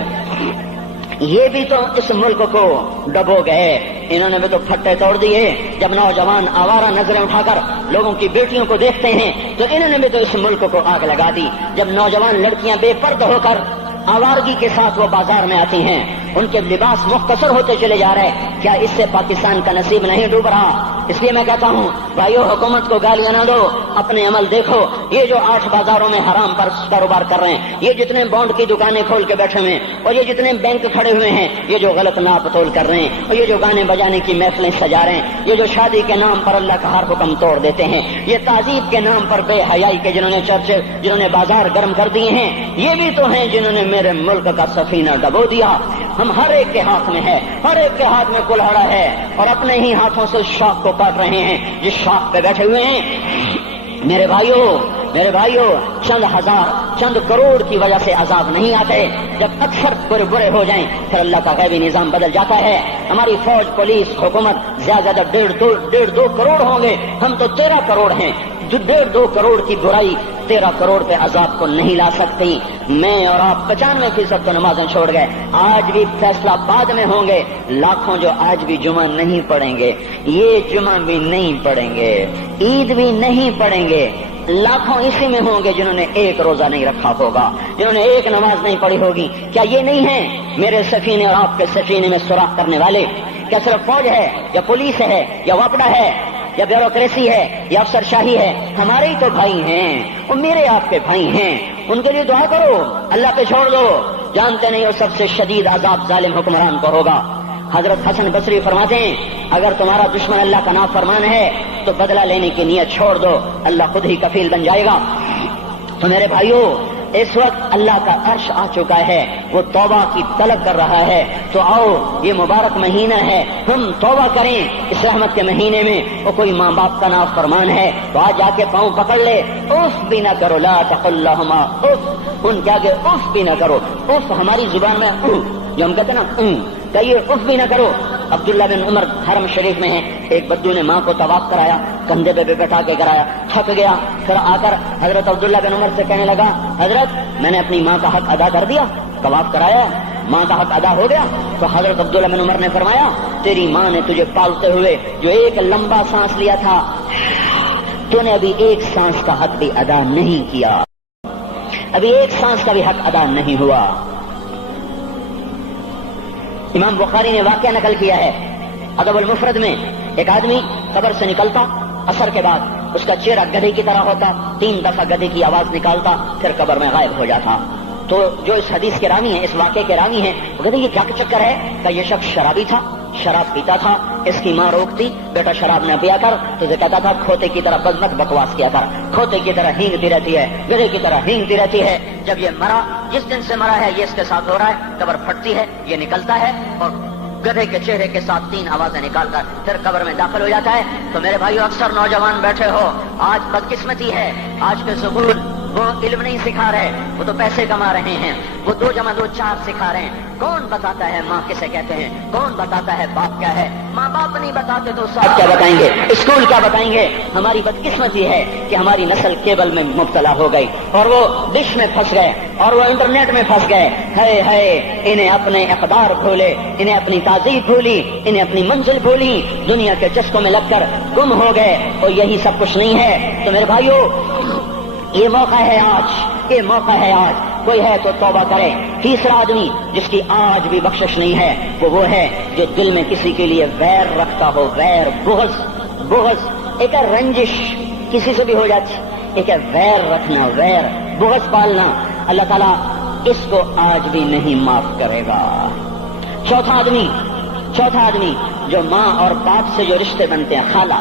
یہ بھی تو اس ملک کو ڈبو گئے، انہوں نے بھی تو پھٹے توڑ دیے۔ جب نوجوان آوارہ نظریں اٹھا کر لوگوں کی بیٹیوں کو دیکھتے ہیں تو انہوں نے بھی تو اس ملک کو آگ لگا دی۔ جب نوجوان لڑکیاں بے پردہ ہو کر آوارگی کے ساتھ وہ بازار میں آتی ہیں، ان کے لباس مختصر ہوتے چلے جا رہے، کیا اس سے پاکستان کا نصیب نہیں ڈوب رہا؟ اس لیے میں کہتا ہوں بھائیو، حکومت کو گالیاں نہ دو، اپنے عمل دیکھو۔ یہ جو 8 بازاروں میں حرام پر کاروبار کر رہے ہیں، یہ جتنے بانڈ کی دکانیں کھول کے بیٹھے ہوئے ہیں، اور یہ جتنے بینک کھڑے ہوئے ہیں، یہ جو غلط ناپ تول کر رہے ہیں، اور یہ جو گانے بجانے کی محفلیں سجا رہے ہیں، یہ جو شادی کے نام پر اللہ کا ہر حکم توڑ دیتے ہیں، یہ تعذیب کے نام پر بے حیائی کے جنہوں نے چرچے، جنہوں نے بازار گرم کر دیے ہیں، یہ بھی تو ہیں جنہوں نے میرے ملک کا سفینہ ڈبو دیا۔ ہم ہر ایک کے ہاتھ میں ہے، ہر ایک کے ہاتھ میں کلہاڑا ہے، اور اپنے ہی ہاتھوں سے شاخ کو کاٹ رہے ہیں جس شاخ پہ بیٹھے ہوئے ہیں۔ میرے بھائیوں، چند ہزار، چند کروڑ کی وجہ سے عذاب نہیں آتے۔ جب اکثر برے ہو جائیں پھر اللہ کا غیبی نظام بدل جاتا ہے۔ ہماری فوج، پولیس، حکومت زیادہ 1.5-2 کروڑ ہوں گے، ہم تو 13 کروڑ ہیں۔ 1.5-2 کروڑ کی برائی 13 کروڑ پہ عذاب کو نہیں لا سکتی۔ میں اور آپ 95% تو نمازیں چھوڑ گئے، آج بھی فیصلہ بعد میں ہوں گے۔ لاکھوں جو آج بھی جمعہ نہیں پڑھیں گے، یہ جمعہ بھی نہیں پڑھیں گے، عید بھی نہیں پڑھیں گے، لاکھوں اسی میں ہوں گے جنہوں نے ایک روزہ نہیں رکھا ہوگا، جنہوں نے ایک نماز نہیں پڑھی ہوگی۔ کیا یہ نہیں ہے میرے سفینے اور آپ کے سفینے میں سوراخ کرنے والے؟ کیا صرف فوج ہے یا پولیس ہے یا واپڈا ہے یا بیوروکریسی ہے یا افسر شاہی ہے؟ ہمارے ہی تو بھائی ہیں، وہ میرے آپ کے بھائی ہیں، ان کے لیے دعا کرو، اللہ پہ چھوڑ دو۔ جانتے نہیں وہ سب سے شدید عذاب ظالم حکمران کو ہوگا۔ حضرت حسن بصری فرماتے ہیں اگر تمہارا دشمن اللہ کا نافرمان ہے تو بدلہ لینے کی نیت چھوڑ دو، اللہ خود ہی کفیل بن جائے گا۔ تو میرے بھائیوں، اس وقت اللہ کا عرش آ چکا ہے، وہ توبہ کی طلب کر رہا ہے۔ تو آؤ، یہ مبارک مہینہ ہے، ہم توبہ کریں اس رحمت کے مہینے میں۔ وہ کوئی ماں باپ کا نافرمان ہے تو آج جا کے پاؤں پکڑ لے، اف بھی نہ کرو، لا تقل لہما اف، ان کے آگے اف بھی نہ کرو۔ اف ہماری زبان میں جو ہم کہتے ہیں نا، کہیے اف بھی نہ کرو۔ عبداللہ بن عمر حرم شریف میں ہیں، ایک بدو نے ماں کو طواف کرایا، کندھے پہ بٹھا کے کرایا، تھک گیا، پھر آ کر حضرت عبداللہ بن عمر سے کہنے لگا حضرت میں نے اپنی ماں کا حق ادا کر دیا، طواف کرایا، ماں کا حق ادا ہو گیا۔ تو حضرت عبداللہ بن عمر نے فرمایا تیری ماں نے تجھے پالتے ہوئے جو ایک لمبا سانس لیا تھا، تو نے ابھی ایک سانس کا حق بھی ادا نہیں کیا، ابھی ایک سانس کا بھی حق ادا نہیں ہوا۔ امام بخاری نے واقعہ نقل کیا ہے ادب المفرد میں، ایک آدمی قبر سے نکلتا، عصر کے بعد اس کا چہرہ گدھے کی طرح ہوتا، 3 دفعہ گدھے کی آواز نکالتا، پھر قبر میں غائب ہو جاتا۔ تو جو اس حدیث کے راوی ہیں، اس واقعے کے راوی ہیں، وہ کہتے ہیں یہ کیا چکر ہے؟ کہ یہ شخص شرابی تھا، شراب پیتا تھا، اس کی ماں روکتی بیٹا شراب نہ پیا کر، تو اسے کہتا تھا کھوتے کی طرح بزمت بکواس کیا کر، کھوتے کی طرح ہینگتی رہتی ہے، گدھے کی طرح ہینگتی رہتی ہے۔ جب یہ مرا، جس دن سے مرا ہے یہ اس کے ساتھ ہو رہا ہے، قبر پھٹتی ہے، یہ نکلتا ہے اور گدھے کے چہرے کے ساتھ 3 آوازیں نکال کر پھر قبر میں داخل ہو جاتا ہے۔ تو میرے بھائیو، اکثر نوجوان بیٹھے ہو، آج بدقسمتی ہے، آج کے سکول وہ علم نہیں سکھا رہے، وہ تو پیسے کما رہے ہیں، وہ 2 + 2 4 سکھا رہے ہیں۔ کون بتاتا ہے ماں کسے کہتے ہیں؟ کون بتاتا ہے باپ کیا ہے؟ ماں باپ نہیں بتاتے تو صاحب کیا بتائیں گے؟ اسکول کیا بتائیں گے؟ ہماری بدقسمتی ہے کہ ہماری نسل کیبل میں مبتلا ہو گئی، اور وہ ڈش میں پھنس گئے، اور وہ انٹرنیٹ میں پھنس گئے۔ ہے انہیں اپنے اقدار بھولے، انہیں اپنی تہذیب بھولی، انہیں اپنی منزل بھولی، دنیا کے چسکوں میں لگ کر گم ہو گئے، اور یہی سب کچھ نہیں ہے۔ تو میرے بھائیو، یہ موقع ہے آج، یہ موقع ہے آج، کوئی ہے تو توبہ کرے۔ تیسرا آدمی جس کی آج بھی بخشش نہیں ہے وہ ہے جو دل میں کسی کے لیے ویر رکھتا ہو، ویر، بغض، ایک ہے رنجش کسی سے بھی ہو جاتی، ایک ہے ویر رکھنا، ویر، بغض پالنا، اللہ تعالیٰ اس کو آج بھی نہیں معاف کرے گا۔ چوتھا آدمی جو ماں اور باپ سے جو رشتے بنتے ہیں، خالہ،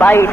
22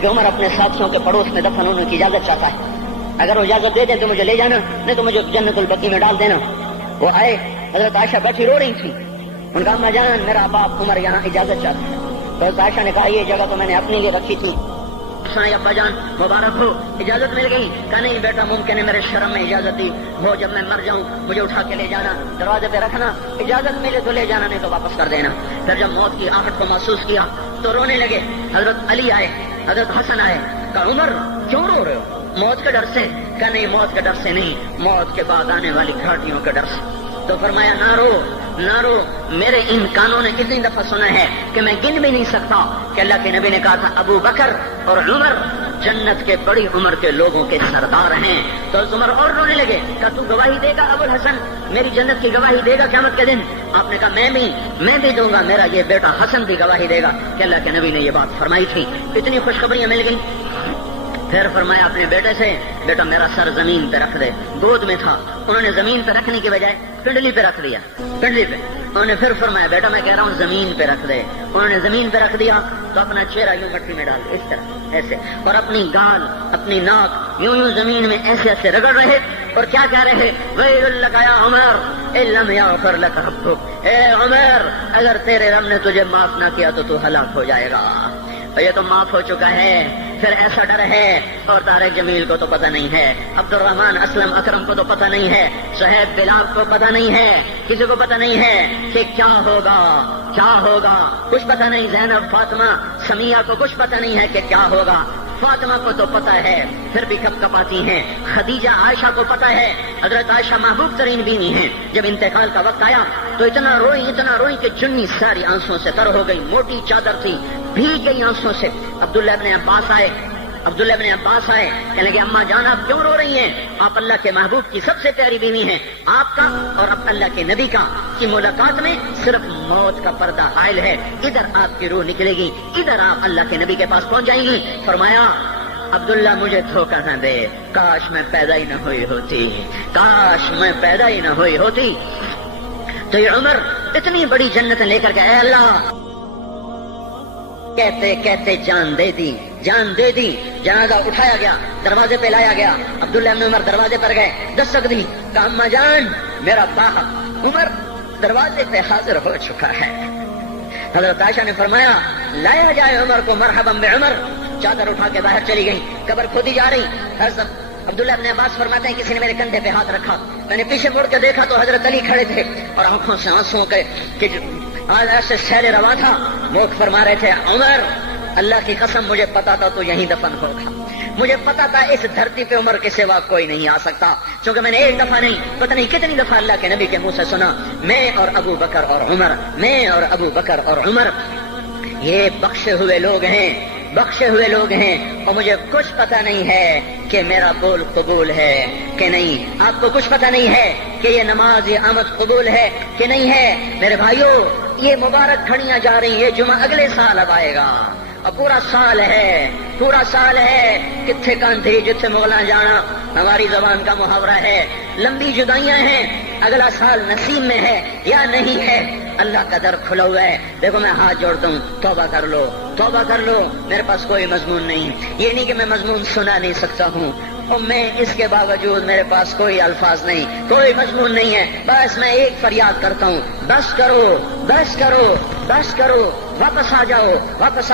کہ عمر اپنے ساتھیوں کے پڑوس میں دفن ہونے کی اجازت چاہتا ہے، اگر وہ اجازت دے دیں تو مجھے لے جانا، نہیں تو مجھے جنت البقیع میں ڈال دینا۔ وہ آئے، حضرت عائشہ بیٹھی رو رہی تھی، ان کا اما جان میرا باپ عمر یہاں اجازت چاہتا ہے۔ تو حضرت عائشہ نے کہا یہ جگہ تو میں نے اپنے لیے رکھی تھی، ابا جان مبارک ہو اجازت مل گئی۔ کہا نہیں بیٹا ممکن ہے میرے شرم میں اجازت دی ہو، جب میں مر جاؤں مجھے اٹھا کے لے جانا، دروازے پہ رکھنا، اجازت ملے تو لے جانا نہیں تو واپس کر دینا۔ پھر جب موت کی آہٹ کو محسوس کیا تو رونے لگے۔ حضرت علی آئے، حضرت حسن آئے، کہا عمر کیوں رو رہے ہو؟ موت کے ڈر سے؟ کہا نہیں موت کے ڈر سے نہیں، موت کے بعد آنے والی گھاٹیوں کے ڈر سے۔ تو فرمایا نہ رو نہ رو، میرے ان کانوں نے اتنی دفعہ سنا ہے کہ میں گن بھی نہیں سکتا کہ اللہ کے نبی نے کہا تھا ابو بکر اور عمر جنت کے بڑی عمر کے لوگوں کے سردار ہیں۔ تو عمر اور رونے لگے، کہا تو گواہی دے گا ابو الحسن، میری جنت کی گواہی دے گا قیامت کے دن؟ آپ نے کہا میں بھی دوں گا، میرا یہ بیٹا حسن بھی گواہی دے گا کہ اللہ کے نبی نے یہ بات فرمائی تھی۔ اتنی خوشخبریاں مل گئی۔ پھر فرمایا اپنے بیٹے سے بیٹا میرا سر زمین پہ رکھ دے، گود میں تھا، انہوں نے زمین پہ رکھنے کی بجائے پنڈلی پہ رکھ دیا، پنڈلی پہ۔ انہوں نے پھر فرمایا بیٹا میں کہہ رہا ہوں زمین پہ رکھ دے، انہوں نے زمین پہ رکھ دیا تو اپنا چہرہ یوں مٹی میں ڈال اس طرح ایسے، اور اپنی گال اپنی ناک یوں زمین میں ایسے ایسے رگڑ رہے اور کیا کہہ رہے، ویل لک یا عمر ان لم یغفر لک ربک، اے عمر اگر تیرے رب نے تجھے معاف نہ کیا تو تو ہلاک ہو جائے گا۔ یہ تو معاف ہو چکا ہے، پھر ایسا ڈر ہے، اور طارق جمیل کو تو پتہ نہیں ہے، عبد الرحمن اسلم اکرم کو تو پتہ نہیں ہے، صہیب بلال کو پتہ نہیں ہے، کسی کو پتہ نہیں ہے کہ کیا ہوگا کیا ہوگا، کچھ پتہ نہیں۔ زینب فاطمہ سمیہ کو کچھ پتہ نہیں ہے کہ کیا ہوگا، فاطمہ کو تو پتہ ہے پھر بھی کپ کپاتی ہیں، خدیجہ عائشہ کو پتہ ہے، حضرت عائشہ محبوب ترین بیوی ہیں، جب انتقال کا وقت آیا تو اتنا روئی کہ چنی ساری آنسوں سے تر ہو گئی، موٹی چادر تھی بھیگ گئی آنسوں سے۔ عبداللہ ابن عباس آئے کہنے لگے اما جان آپ کیوں رو رہی ہیں؟ آپ اللہ کے محبوب کی سب سے پیاری بیوی ہیں، آپ کا اور اب اللہ کے نبی کا کی ملاقات میں صرف موت کا پردہ حائل ہے، ادھر آپ کی روح نکلے گی، ادھر آپ اللہ کے نبی کے پاس پہنچ جائیں گی۔ فرمایا عبداللہ مجھے دھوکہ نہ دے، کاش میں پیدا ہی نہ ہوئی ہوتی، کاش میں پیدا ہی نہ ہوئی ہوتی۔ تو یہ عمر اتنی بڑی جنت لے کر کے اے اللہ کہتے کہتے جان دے دی، جنازہ اٹھایا گیا، دروازے پہ لایا گیا، عبداللہ ابن عمر دروازے پر گئے، دستک دی، کہا اما جان میرا باپ عمر دروازے پہ حاضر ہو چکا ہے۔ حضرت عائشہ نے فرمایا لایا جائے عمر کو، مرحبا بعمر۔ چادر اٹھا کے باہر چلی گئی، قبر کھودی جا رہی۔ حضرت عبداللہ ابن عباس فرماتے ہیں کسی نے میرے کندھے پہ ہاتھ رکھا، میں نے پیچھے مڑ کے دیکھا تو حضرت علی کھڑے تھے اور آنکھوں سے آنسوں کے آج ایسے شہر رواں تھا، وہ فرما رہے تھے عمر اللہ کی قسم مجھے پتا تھا تو یہیں دفن ہوگا، مجھے پتا تھا اس دھرتی پہ عمر کے سوا کوئی نہیں آ سکتا، کیونکہ میں نے ایک دفعہ نہیں پتہ نہیں کتنی دفعہ اللہ کے نبی کے منہ سے سنا میں اور ابو بکر اور عمر، میں اور ابو بکر اور عمر یہ بخشے ہوئے لوگ ہیں اور مجھے کچھ پتہ نہیں ہے کہ میرا بول قبول ہے کہ نہیں، آپ کو کچھ پتہ نہیں ہے کہ یہ نماز یہ آمد قبول ہے کہ نہیں ہے۔ میرے بھائیوں یہ مبارک گھڑیاں جا رہی ہیں، جمعہ اگلے سال اب آئے گا اور پورا سال ہے کتھے کاندھی جتھے مغلاں جانا، ہماری زبان کا محاورہ ہے، لمبی جدائیاں ہیں، اگلا سال نصیب میں ہے یا نہیں ہے، اللہ کا در کھلا ہوا ہے۔ دیکھو میں ہاتھ جوڑتا ہوں، توبہ کر لو، میرے پاس کوئی مضمون نہیں، یہ نہیں کہ میں مضمون سنا نہیں سکتا ہوں اور میں اس کے باوجود میرے پاس کوئی الفاظ نہیں، کوئی مضمون نہیں ہے، بس میں ایک فریاد کرتا ہوں بس کرو، واپس آ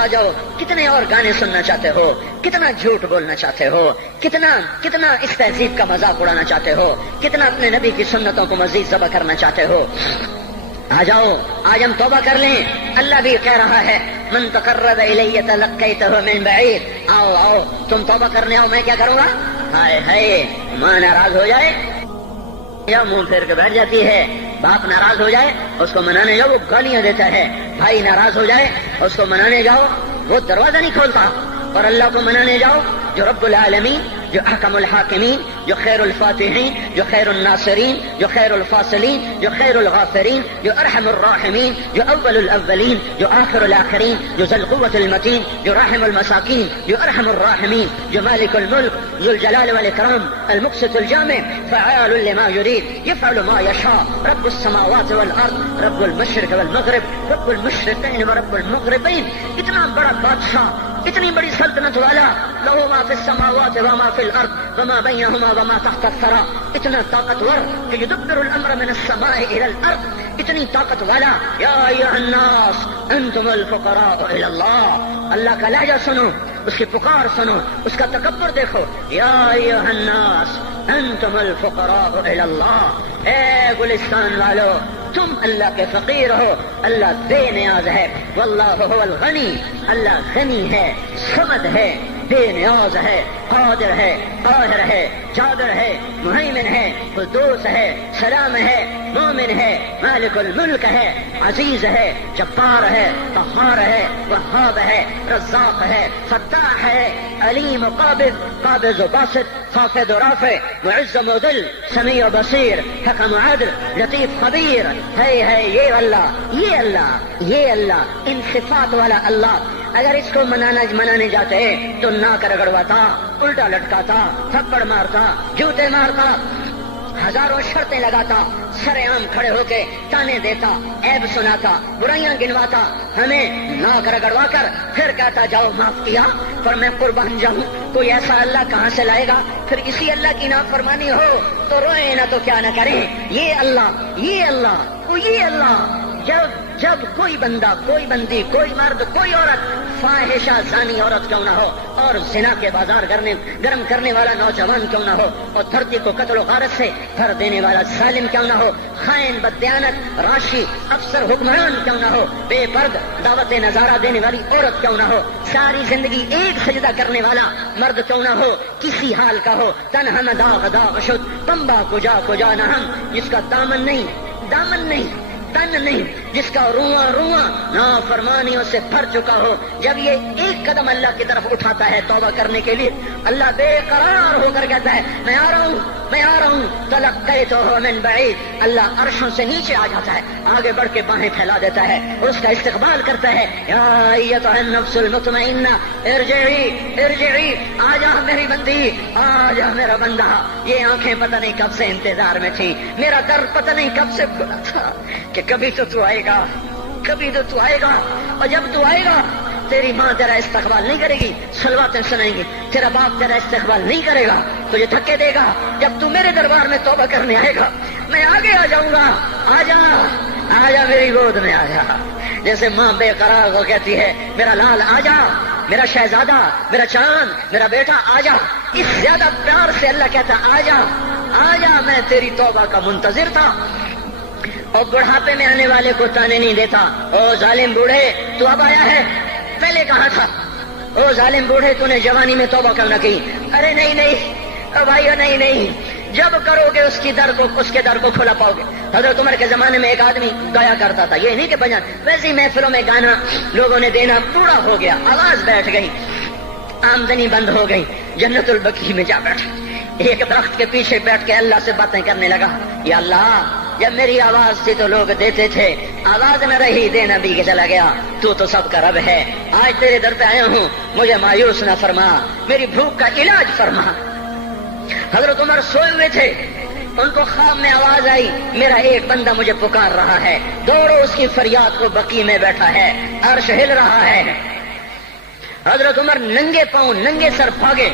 جاؤ۔ کتنے اور گانے سننا چاہتے ہو، کتنا جھوٹ بولنا چاہتے ہو، کتنا اس تہذیب کا مذاق اڑانا چاہتے ہو، کتنا اپنے نبی کی سنتوں کو مزید ذبح کرنا چاہتے ہو، آ جاؤ آج ہم توبہ کر لیں۔ اللہ بھی کہہ رہا ہے من تقرب الی تلقیتہ من بعید، آؤ تم توبہ کرنے آؤ، میں کیا کروں گا؟ ہائے ماں ناراض ہو جائے یا منہ پھیر کے بیٹھ جاتی ہے، باپ ناراض ہو جائے اس کو منانے جاؤ وہ گالیاں دیتا ہے، بھائی ناراض ہو جائے اس کو منانے جاؤ وہ دروازہ نہیں کھولتا، اور اللہ کو منانے جاؤ جو رب العالمین، جو احکم الحاکمین، جو خیر الفاتحین، جو خیر الناصرین، جو خیر الفاصلین، جو خیر الغافرین، جو ارحم الراحمین، جو اول الاولین، جو آخر الاخرین، جو ذو القوة المتین، جو رحم المساکین، جو ارحم الراحمین، جو مالک الملک ذو الجلال والاکرام المقسط الجامع فعال لما يريد يفعل ما يشاء رب السماوات والارض رب المشرق والمغرب رب المشرقین ورب المغربین. اتنا بڑا بادشاہ، اتنی بڑی سلطنت والا، لہو ما فی السماوات وما فی الارض وما بینہما وما تحت الثری، اتنا طاقتور کہ یدبر الامر من السماء الى الارض، اتنی طاقت والا. یا ایھا الناس انتم الفقراء الى اللہ. اللہ کا لہجہ سنو، اس کی پکار سنو، اس کا تکبر دیکھو. یا ایھا الناس انتم الفقراء الى اللہ. اے گلستان والو، تم اللہ کے فقیر ہو، اللہ بے نیاز ہے. واللہ هو الغنی، اللہ غنی ہے، صمد ہے، بے نیاز ہے، قادر ہے، قاہر ہے، جابر ہے، مہیمن ہے، قدوس ہے، سلام ہے، مومن ہے، مالک الملک ہے، عزیز ہے، جبار ہے، قہار ہے، وہاب ہے، رزاق ہے، فتاح ہے، علیم و قابض، قابض و باسط، خافض و رافع، معز و مذل، سمیع و بصیر، حکم و عدل، لطیف خبیر. ہے یہ اللہ، یہ اللہ، یہ اللہ، ان صفات والا اللہ. اگر اس کو منانے جاتے تو ناک رگڑواتا، الٹا لٹکاتا، تھپڑ مارتا، جوتے مارتا، ہزاروں شرطیں لگاتا، سر عام کھڑے ہو کے تانے دیتا، عیب سناتا، برائیاں گنواتا، ہمیں ناک رگڑوا کر پھر کہتا جاؤ معاف کیا پر میں قربان جاؤں. کوئی ایسا اللہ کہاں سے لائے گا؟ پھر اسی اللہ کی نافرمانی ہو تو روئیں نہ تو کیا نہ کریں. یہ اللہ، یہ اللہ، یہ اللہ. جب کوئی بندہ، کوئی بندی، کوئی مرد، کوئی عورت فاحشہ زانی عورت کیوں نہ ہو، اور زنا کے بازار گرم کرنے والا نوجوان کیوں نہ ہو، اور دھرتی کو قتل و غارت سے بھر دینے والا ظالم کیوں نہ ہو، خائن، بددیانت، راشی، افسر، حکمران کیوں نہ ہو، بے پرد دعوت نظارہ دینے والی عورت کیوں نہ ہو، ساری زندگی ایک سجدہ کرنے والا مرد کیوں نہ ہو، کسی حال کا ہو، تنہم داغ داغ شد تمبا کجا نہ ہم، جس کا دامن نہیں، دامن نہیں، تن نہیں، جس کا رواں رواں نافرمانیوں سے بھر چکا ہو. جب یہ ایک قدم اللہ کی طرف اٹھاتا ہے توبہ کرنے کے لیے، اللہ بے قرار ہو کر کہتا ہے میں آ رہا ہوں، میں آ رہا ہوں. تلقیتہ من بعید، اللہ عرشوں سے نیچے آ جاتا ہے، آگے بڑھ کے باہیں پھیلا دیتا ہے اور اس کا استقبال کرتا ہے. یا ایتھا النفس المطمئنہ ارجعی ارجعی، آ جا میری بندی، آ جا میرا بندہ. یہ آنکھیں پتہ نہیں کب سے انتظار میں تھی، میرا در پتہ نہیں کب سے کھلا تھا کہ کبھی تو آئے گا، کبھی تو آئے گا. اور جب تو آئے گا تیری ماں تیرا استقبال نہیں کرے گی، صلواتیں سنائیں گی، تیرا باپ تیرا استقبال نہیں کرے گا، تجھے دھکے دے گا. جب تو میرے دربار میں توبہ کرنے آئے گا میں آگے آ جاؤں گا. آ جا میری گود میں آ جا. جیسے ماں بے قرار ہو کہتی ہے میرا لال آ جا، میرا شہزادہ، میرا چاند، میرا بیٹا آ جا. اس زیادہ پیار سے اللہ کہتا آ جا، آ جا، میں تیری توبہ کا منتظر تھا. اور بڑھاپے میں آنے والے کو تانے نہیں دیتا. او ظالم بوڑھے تو اب آیا ہے، پہلے کہاں تھا؟ او ظالم بوڑھے تو نے جوانی میں توبہ کرنا کی. ارے نہیں بھائیو، نہیں، جب کرو گے اس کے در کو کھلا پاؤ گے. حضرت عمر کے زمانے میں ایک آدمی گایا کرتا تھا، یہ نہیں کہ بجان، ویسی محفلوں میں گانا لوگوں نے دینا، بوڑھا ہو گیا، آواز بیٹھ گئی، آمدنی بند ہو گئی، جنت البقیع میں جا بیٹھا، ایک درخت کے پیچھے بیٹھ کے اللہ سے باتیں کرنے لگا. یا اللہ، جب میری آواز تھی تو لوگ دیتے تھے، آواز نہ رہی دینا بھی کہ چلا گیا، تو سب کا رب ہے. آج تیرے در پہ آیا ہوں، مجھے مایوس نہ فرما، میری بھوک کا علاج فرما. حضرت عمر سوئے ہوئے تھے، ان کو خواب میں آواز آئی میرا ایک بندہ مجھے پکار رہا ہے، دوڑو اس کی فریاد کو، بقیع میں بیٹھا ہے، عرش ہل رہا ہے. حضرت عمر ننگے پاؤں ننگے سر بھاگے.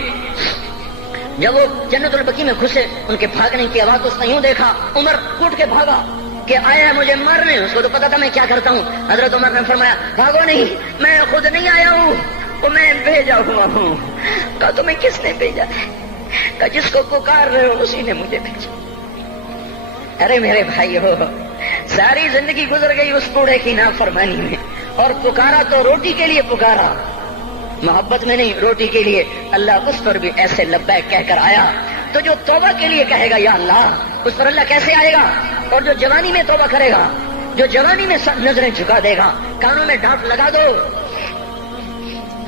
جب وہ جنت البقیع میں گھسے، ان کے بھاگنے کی آواز اس نے یوں دیکھا، عمر کوٹ کے بھاگا کہ آیا ہے مجھے مارنے. اس کو تو پتا تھا میں کیا کرتا ہوں. حضرت عمر نے فرمایا بھاگو نہیں، میں خود نہیں آیا ہوں، وہ میں بھیجا ہوا ہوں. کہا تمہیں کس نے بھیجا ہے؟ کہا جس کو پکار رہے ہو اسی نے مجھے بھیجا. ارے میرے بھائی ہو، ساری زندگی گزر گئی اس بوڑھے کی نافرمانی میں، اور پکارا تو روٹی کے لیے پکارا، محبت میں نہیں، روٹی کے لیے. اللہ اس پر بھی ایسے لبیک کہہ کر آیا. تو جو توبہ کے لیے کہے گا یا اللہ، اس پر اللہ کیسے آئے گا؟ اور جو جوانی میں توبہ کرے گا، جو جوانی میں نظریں جھکا دے گا، کانوں میں ڈانٹ لگا دو،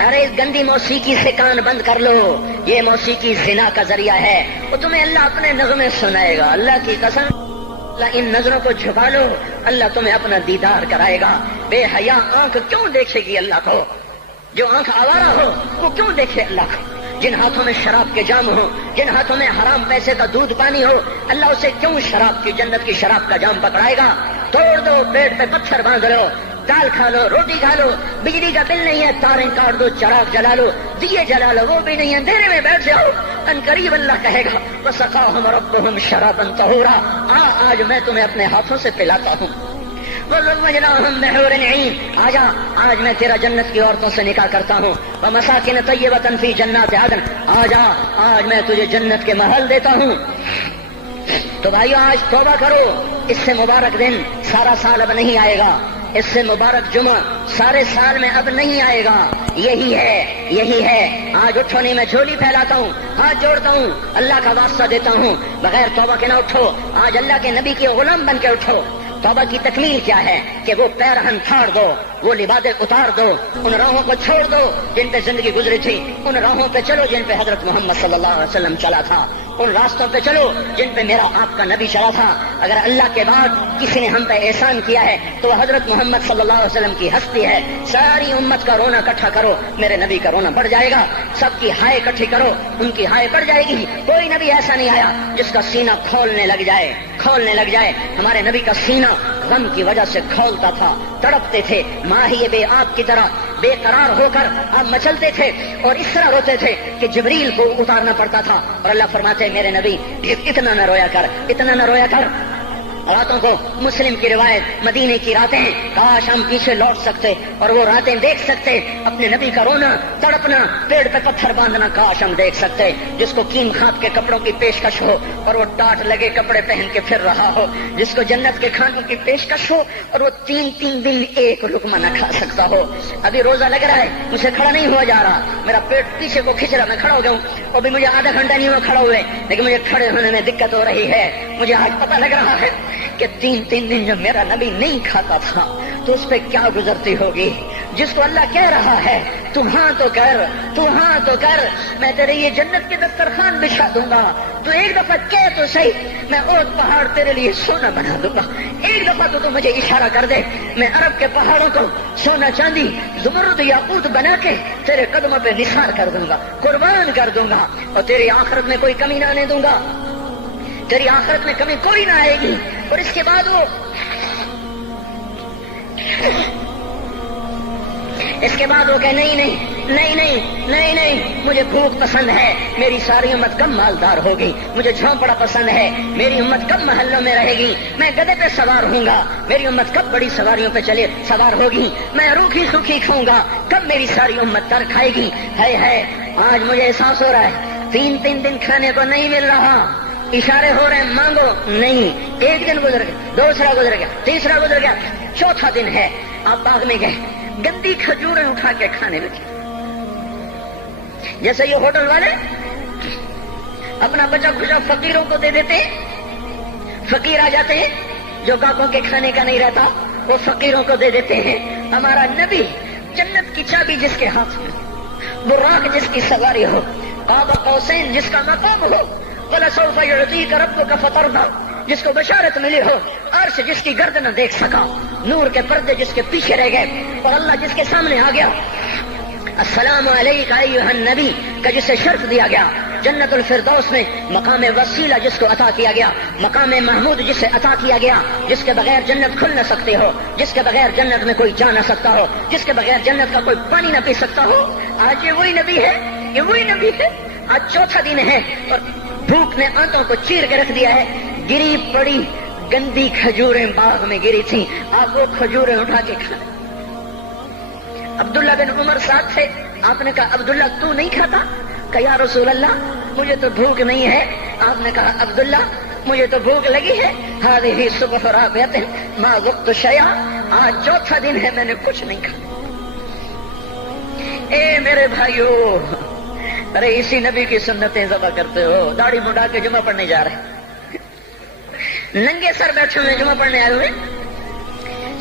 ارے اس گندی موسیقی سے کان بند کر لو، یہ موسیقی زنا کا ذریعہ ہے، وہ تمہیں اللہ اپنے نغمے سنائے گا، اللہ کی قسم اللہ ان نظروں کو جھکا لو، اللہ تمہیں اپنا دیدار کرائے گا۔ بے حیا آنکھ کیوں دیکھے گی اللہ کو؟ جو آنکھ آوارہ ہو وہ کیوں دیکھے اللہ کو؟ جن ہاتھوں میں شراب کے جام ہو، جن ہاتھوں میں حرام پیسے کا دودھ پانی ہو، اللہ اسے کیوں شراب کی جنت کی شراب کا جام پکڑائے گا؟ توڑ دو، پیٹ پہ پتھر باندھ لو، دال کھا لو، روٹی کھا لو، بجلی کا بل نہیں ہے تاریں کاٹ دو، چراغ جلا لو، دیے جلا لو، وہ بھی نہیں ہے، اندھیرے میں بیٹھ جاؤ، ان قریب اللہ کہے گا وَسَقَاهُمْ رَبُّهُمْ شَرَابًا طَهُورًا، آج میں تمہیں اپنے ہاتھوں سے پلاتا ہوں۔ وَزَوَّجْنَاهُمْ بِحُورٍ عِينٍ، آج میں تیرا جنت کی عورتوں سے نکاح کرتا ہوں۔ وَمَسَاكِنَ طَيِّبَةً فِي جَنَّاتِ عَدْنٍ، آج میں تجھے جنت کے محل دیتا ہوں۔ تو بھائیو آج توبہ کرو، اس سے مبارک دن سارا سال اب نہیں آئے گا، اس سے مبارک جمعہ سارے سال میں اب نہیں آئے گا، یہی ہے۔ آج اٹھو نہیں، میں جھولی پھیلاتا ہوں، ہاتھ جوڑتا ہوں، اللہ کا واسطہ دیتا ہوں، بغیر توبہ کے نہ اٹھو، آج اللہ کے نبی کے غلام بن کے اٹھو۔ توبہ کی تکمیل کیا ہے کہ وہ پیرہن پھاڑ دو، وہ لبادیں اتار دو، ان راہوں کو چھوڑ دو جن پہ زندگی گزری تھی، ان راہوں پہ چلو جن پہ حضرت محمد صلی اللہ علیہ وسلم چلا تھا، ان راستوں پہ چلو جن پہ میرا آپ کا نبی چلا تھا۔ اگر اللہ کے بعد کسی نے ہم پہ احسان کیا ہے تو وہ حضرت محمد صلی اللہ علیہ وسلم کی ہستی ہے۔ ساری امت کا رونا اکٹھا کرو، میرے نبی کا رونا بڑھ جائے گا، سب کی ہائے اکٹھی کرو، ان کی ہائے بڑھ جائے گی۔ کوئی نبی ایسا نہیں آیا جس کا سینہ کھولنے لگ جائے۔ ہمارے نبی کا سینہ غم کی وجہ سے کھولتا تھا، تڑپتے تھے، ماہی بے آب کی طرح بے قرار ہو کر آپ مچلتے تھے اور اس طرح روتے تھے کہ جبریل کو اتارنا پڑتا تھا، اور اللہ فرماتے میرے نبی اتنا نہ رویا کر۔ راتوں کو مسلم کی روایت، مدینے کی راتیں، کاش ہم پیچھے لوٹ سکتے اور وہ راتیں دیکھ سکتے، اپنے نبی کا رونا تڑپنا، پیڑ پہ پتھر باندھنا، کاش ہم دیکھ سکتے، جس کو کیم خاک کے کپڑوں کی پیشکش ہو اور وہ ٹاٹ لگے کپڑے پہن کے پھر رہا ہو، جس کو جنت کے کھانوں کی پیشکش ہو اور وہ تین دن ایک لقمہ نہ کھا سکتا ہو۔ ابھی روزہ لگ رہا ہے، مجھے کھڑا نہیں ہوا جا رہا، میرا پیٹ پیچھے کو کھینچ رہا، میں کھڑا ہو گیا ہوں، اور بھی مجھے آدھا گھنٹہ نہیں ہوا کھڑا ہوئے، لیکن مجھے کھڑے ہونے میں دقت ہو رہی ہے۔ مجھے آج پتہ لگ رہا ہے کہ تین دن جب میرا نبی نہیں کھاتا تھا تو اس پہ کیا گزرتی ہوگی، جس کو اللہ کہہ رہا ہے تو ہاں تو کر، میں تیرے یہ جنت کے دسترخوان بچھا دوں گا، تو ایک دفعہ کہہ تو صحیح، میں اوت پہاڑ تیرے لیے سونا بنا دوں گا، ایک دفعہ تو مجھے اشارہ کر دے، میں عرب کے پہاڑوں کو سونا چاندی زمرد یاقوت بنا کے تیرے قدموں پہ نثار کر دوں گا، قربان کر دوں گا، اور تیری آخرت میں کوئی کمی نہ آنے دوں گا، تیری آخرت میں کمی کوئی نہ آئے گی۔ اور اس کے بعد وہ کہ نہیں، مجھے بھوک پسند ہے، میری ساری امت کم مالدار ہوگی، مجھے جھونپڑا پسند ہے، میری امت کم محلوں میں رہے گی، میں گدھے پہ سوار ہوں گا، میری امت کب بڑی سواریوں پہ سوار ہوگی، میں روکھی سوکھی کھاؤں گا، کب میری ساری امت تر کھائے گی۔ ہے آج مجھے احساس ہو رہا ہے، تین دن کھانے کو نہیں مل رہا، اشارے ہو رہے ہیں مانگو نہیں، ایک دن گزر گیا، دوسرا گزر گیا، تیسرا گزر گیا، چوتھا دن ہے، آپ باغ میں گئے، گندی کھجوریں اٹھا کے کھانے لگے، جیسے یہ ہوٹل والے اپنا بچا کھچا فقیروں کو دے دیتے، فقیر آ جاتے ہیں جو گاہکوں کے کھانے کا نہیں رہتا، وہ فقیروں کو دے دیتے ہیں۔ ہمارا نبی جنت کی چابی جس کے ہاتھ میں، براق جس کی سواری ہو، قاب قوسین جس کا مقام ہو، وَلَسَوْفَ يُعْطِيكَ رَبُّكَ فَتَرْضَىٰ جس کو بشارت ملی ہو، عرش جس کی گرد نہ دیکھ سکا، نور کے پردے جس کے پیچھے رہ گئے، اور اللہ جس کے سامنے آ گیا، السلام علیکہ ایھا النبی کا جسے شرف دیا گیا، جنت الفردوس میں مقام وسیلہ جس کو عطا کیا گیا، مقام محمود جسے عطا کیا گیا، جس کے بغیر جنت کھل نہ سکتی ہو، جس کے بغیر جنت میں کوئی جا نہ سکتا ہو، جس کے بغیر جنت کا کوئی پانی نہ پی سکتا ہو، آج یہ وہی نبی ہے، آج چوتھا دن ہے اور بھوک نے آنتوں کو چیر کے رکھ دیا ہے، گری پڑی گندی کھجوریں باغ میں گری تھیں، آپ وہ کھجوریں اٹھا کے کھا۔ عبداللہ بن عمر ساتھ تھے، آپ نے کہا عبداللہ تو نہیں کھاتا؟ کہ یا رسول اللہ مجھے تو بھوک نہیں ہے۔ آپ نے کہا عبداللہ مجھے تو بھوک لگی ہے، ہذہ صبح رابعۃ ما ذقت شیئا، آج چوتھا دن ہے میں نے کچھ نہیں کھایا۔ اے میرے بھائیو، ارے اسی نبی کی سنتیں ذبح کرتے ہو، داڑھی مڈا کے جمعہ پڑھنے جا رہے، ننگے سر بیٹھے ہوئے جمعہ پڑھنے آئے ہوئے،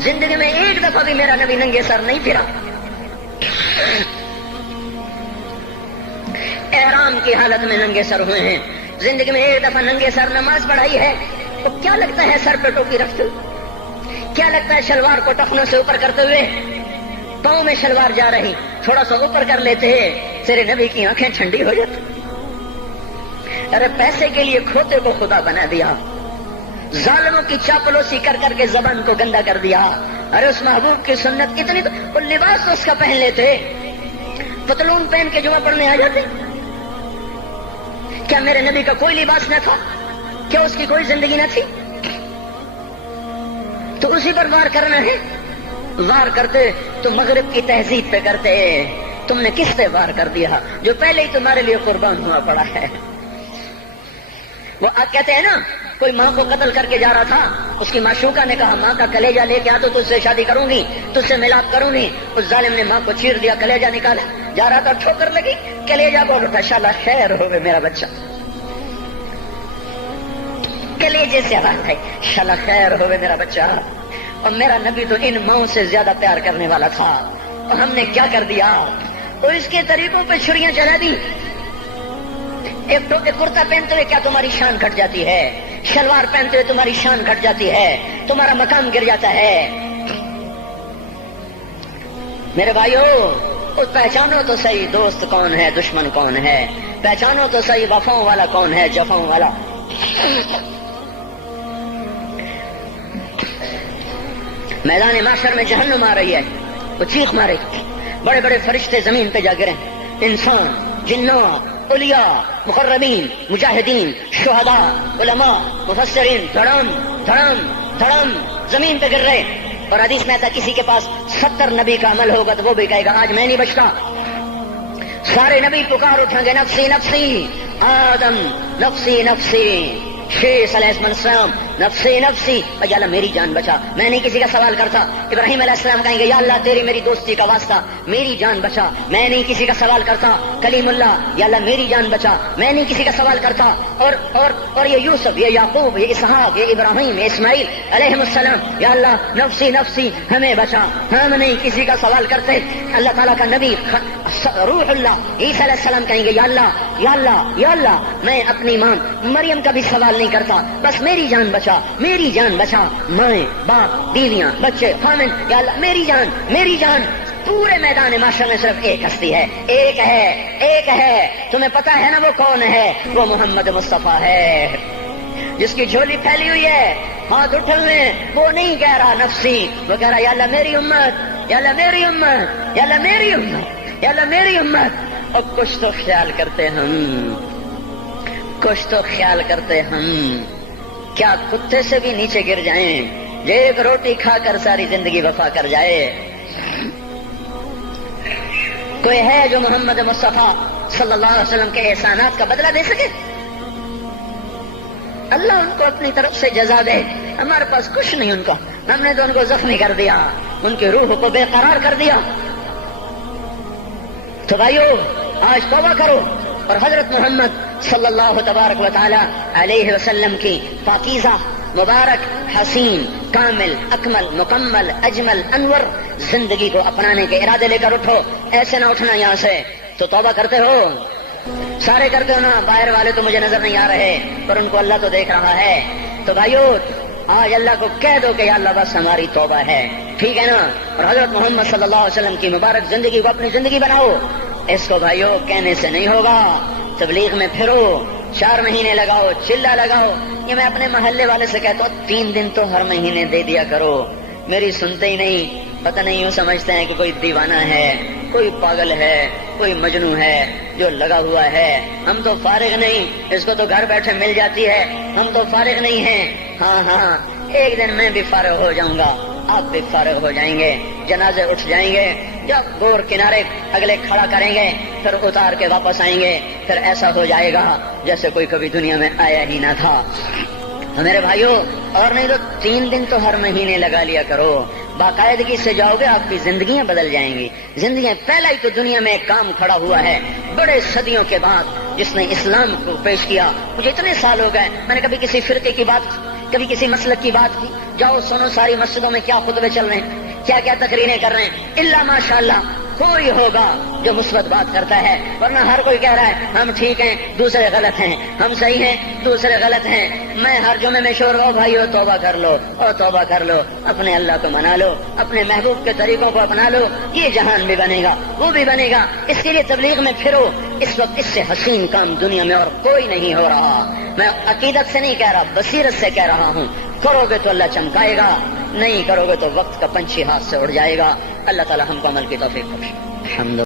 زندگی میں ایک دفعہ بھی میرا نبی ننگے سر نہیں پھرا، احرام کی حالت میں ننگے سر ہوئے ہیں. زندگی میں ایک دفعہ ننگے سر نماز پڑھائی ہے تو کیا لگتا ہے سر پہ ٹوپی رکھتے ہوئے؟ کیا لگتا ہے شلوار کو ٹخنوں سے اوپر کرتے ہوئے؟ پاؤں میں شلوار جا رہی، تھوڑا سا اوپر کر لیتے ہیں، تیرے نبی کی آنکھیں ٹھنڈی ہو جاتی. ارے پیسے کے لیے کھوتے کو خدا بنا دیا، ظالموں کی چاپلوسی کر کر کے زبان کو گندا کر دیا. ارے اس محبوب کی سنت اتنی تو وہ لباس تو اس کا پہن لیتے، پتلون پہن کے جمعہ پڑھنے آ جاتے. کیا میرے نبی کا کوئی لباس نہ تھا؟ کیا اس کی کوئی زندگی نہ تھی؟ تو اسی پر وار کرنا ہے. وار کرتے تو مغرب کی تہذیب پہ کرتے. تم نے کس پہ وار کر دیا جو پہلے ہی تمہارے لیے قربان ہوا پڑا ہے؟ وہ کہتے ہیں نا، کوئی ماں کو قتل کر کے جا رہا تھا، اس کی معشوقہ نے کہا ماں کا کلیجہ لے کے آ تو تجھ سے شادی کروں گی، تجھ سے ملاپ کروں گی. اس ظالم نے ماں کو چیر دیا، کلیجہ نکالا، جا رہا تھا ٹھوکر لگی، کلیجہ بول اٹھا، شالا خیر ہوگا میرا بچہ. کلیجے سے آواز ہے، شالا خیر ہوگا میرا بچہ. اور میرا نبی تو ان ماؤں سے زیادہ پیار کرنے والا تھا، اور ہم نے کیا کر دیا؟ اور اس کے طریقوں پہ چھریاں چلا دی. ایک کرتا پہنتے ہوئے کیا تمہاری شان گھٹ جاتی ہے؟ شلوار پہنتے ہوئے تمہاری شان گھٹ جاتی ہے، تمہارا مقام گر جاتا ہے. میرے بھائیو، پہچانو تو صحیح دوست کون ہے، دشمن کون ہے. پہچانو تو صحیح وفاؤں والا کون ہے، جفاؤں والا. میدان معاشر میں جہنم آ رہی ہے، وہ چیخ مارے، بڑے بڑے فرشتے زمین پہ جا گرے، انسان، جنوں، اولیاء، مقربین، مجاہدین، شہداء، علماء، مفسرین، دھڑم دھڑم دھڑم زمین پہ گر رہے. اور حدیث میں آتا کسی کے پاس 70 نبی کا عمل ہوگا تو وہ بھی کہے گا آج میں نہیں بچتا. سارے نبی پکار اٹھیں گے، نفسی نفسی، آدم نفسی نفسی، شیخ علیہ السلام نفسی نفسی، یا اللہ میری جان بچا، میں نہیں کسی کا سوال کرتا. ابراہیم علیہ السلام کہیں گے یا اللہ تیری میری دوستی کا واسطہ میری جان بچا، میں نہیں کسی کا سوال کرتا. کلیم اللہ، یا اللہ میری جان بچا، میں نہیں کسی کا سوال کرتا. اور یہ یوسف، یہ یعقوب، یہ اسحاق، یہ ابراہیم، یہ اسماعیل علیہ السلام، یا اللہ نفسی نفسی ہمیں بچا، ہم نہیں کسی کا سوال کرتے. اللہ تعالیٰ کا نبی روح اللہ عیسیٰ علیہ السلام کہیں گے یا اللہ یا اللہ یا اللہ میں اپنی ماں مریم کا بھی سوال نہیں کرتا، بس میری جان بچا، میری جان بچا. مائیں، باپ، بیویاں، بچے، خامن، یا اللہ میری جان میری جان. پورے میدان معاشر میں صرف ایک ہستی ہے، ایک ہے. تمہیں پتا ہے نا وہ کون ہے؟ وہ محمد مصطفیٰ ہے، جس کی جھولی پھیلی ہوئی ہے، ہاتھ اٹھے ہوئے. وہ نہیں کہہ رہا نفسی، وہ کہہ رہا یا اللہ میری امت، یا اللہ میری امت، یا اللہ میری امت، یا اللہ میری امت. اور کچھ تو خیال کرتے ہم، کچھ تو خیال کرتے ہم. کیا کتے سے بھی نیچے گر جائیں، جو ایک روٹی کھا کر ساری زندگی وفا کر جائے؟ کوئی ہے جو محمد مصطفیٰ صلی اللہ علیہ وسلم کے احسانات کا بدلہ دے سکے؟ اللہ ان کو اپنی طرف سے جزا دے. ہمارے پاس کچھ نہیں ان کا، ہم نے تو ان کو زخمی کر دیا، ان کی روح کو بے قرار کر دیا. تو بھائیو آج توبہ کرو اور حضرت محمد صلی اللہ تبارک و تعالی علیہ وسلم کی پاکیزہ، مبارک، حسین، کامل، اکمل، مکمل، اجمل، انور زندگی کو اپنانے کے ارادے لے کر اٹھو. ایسے نہ اٹھنا یہاں سے. تو توبہ کرتے ہو، سارے کرتے ہو نا. باہر والے تو مجھے نظر نہیں آ رہے پر ان کو اللہ تو دیکھ رہا ہے. تو بھائیو آج اللہ کو کہہ دو کہ یا اللہ بس ہماری توبہ ہے، ٹھیک ہے نا. اور حضرت محمد صلی اللہ علیہ وسلم کی مبارک زندگی کو اپنی زندگی بناؤ. اس کو بھائیو کہنے سے نہیں ہوگا. تبلیغ میں پھرو، 4 مہینے لگاؤ، چلا لگاؤ. یہ میں اپنے محلے والے سے کہتا ہوں 3 دن تو ہر مہینے دے دیا کرو. میری سنتے ہی نہیں، پتہ نہیں یوں سمجھتے ہیں کہ کوئی دیوانہ ہے، کوئی پاگل ہے، کوئی مجنوں ہے جو لگا ہوا ہے. ہم تو فارغ نہیں، اس کو تو گھر بیٹھے مل جاتی ہے. ہم تو فارغ نہیں ہیں. ہاں ایک دن میں بھی فارغ ہو جاؤں گا، آپ بھی فارغ ہو جائیں گے. جنازے اٹھ جائیں گے، جب گور کنارے اگلے کھڑا کریں گے پھر اتار کے واپس آئیں گے. پھر ایسا ہو جائے گا جیسے کوئی کبھی دنیا میں آیا ہی نہ تھا. میرے بھائیوں، اور نہیں تو 3 دن تو ہر مہینے لگا لیا کرو. باقاعدگی سے جاؤ گے، آپ کی زندگیاں بدل جائیں گی. زندگیاں پہلا ہی تو دنیا میں ایک کام کھڑا ہوا ہے بڑے صدیوں کے بعد جس نے اسلام کو پیش کیا. مجھے اتنے سال ہو گئے میں نے کبھی کسی فرقے کی بات، کبھی کسی مسلک کی بات کی. جاؤ سنو ساری مسجدوں میں کیا خطبے چل رہے ہیں، کیا کیا تقریریں کر رہے ہیں. الا ماشاء اللہ کوئی ہوگا جو مثبت بات کرتا ہے، ورنہ ہر کوئی کہہ رہا ہے ہم ٹھیک ہیں دوسرے غلط ہیں، ہم صحیح ہیں دوسرے غلط ہیں۔ میں ہر جمعے میں شور ہو بھائیو توبہ کر لو، اور توبہ کر لو، اپنے اللہ کو منا لو، اپنے محبوب کے طریقوں کو اپنا لو، یہ جہان بھی بنے گا وہ بھی بنے گا۔ اس کے لیے تبلیغ میں پھرو، اس وقت اس سے حسین کام دنیا میں اور کوئی نہیں ہو رہا۔ میں عقیدت سے نہیں کہہ رہا، بصیرت سے کہہ رہا ہوں۔ کرو گے تو اللہ چمکائے گا، نہیں کرو گے تو وقت کا پنچھی ہاتھ سے اڑ جائے گا۔ اللہ تعالی ہم کو عمل کی توفیق بخشے۔ الحمد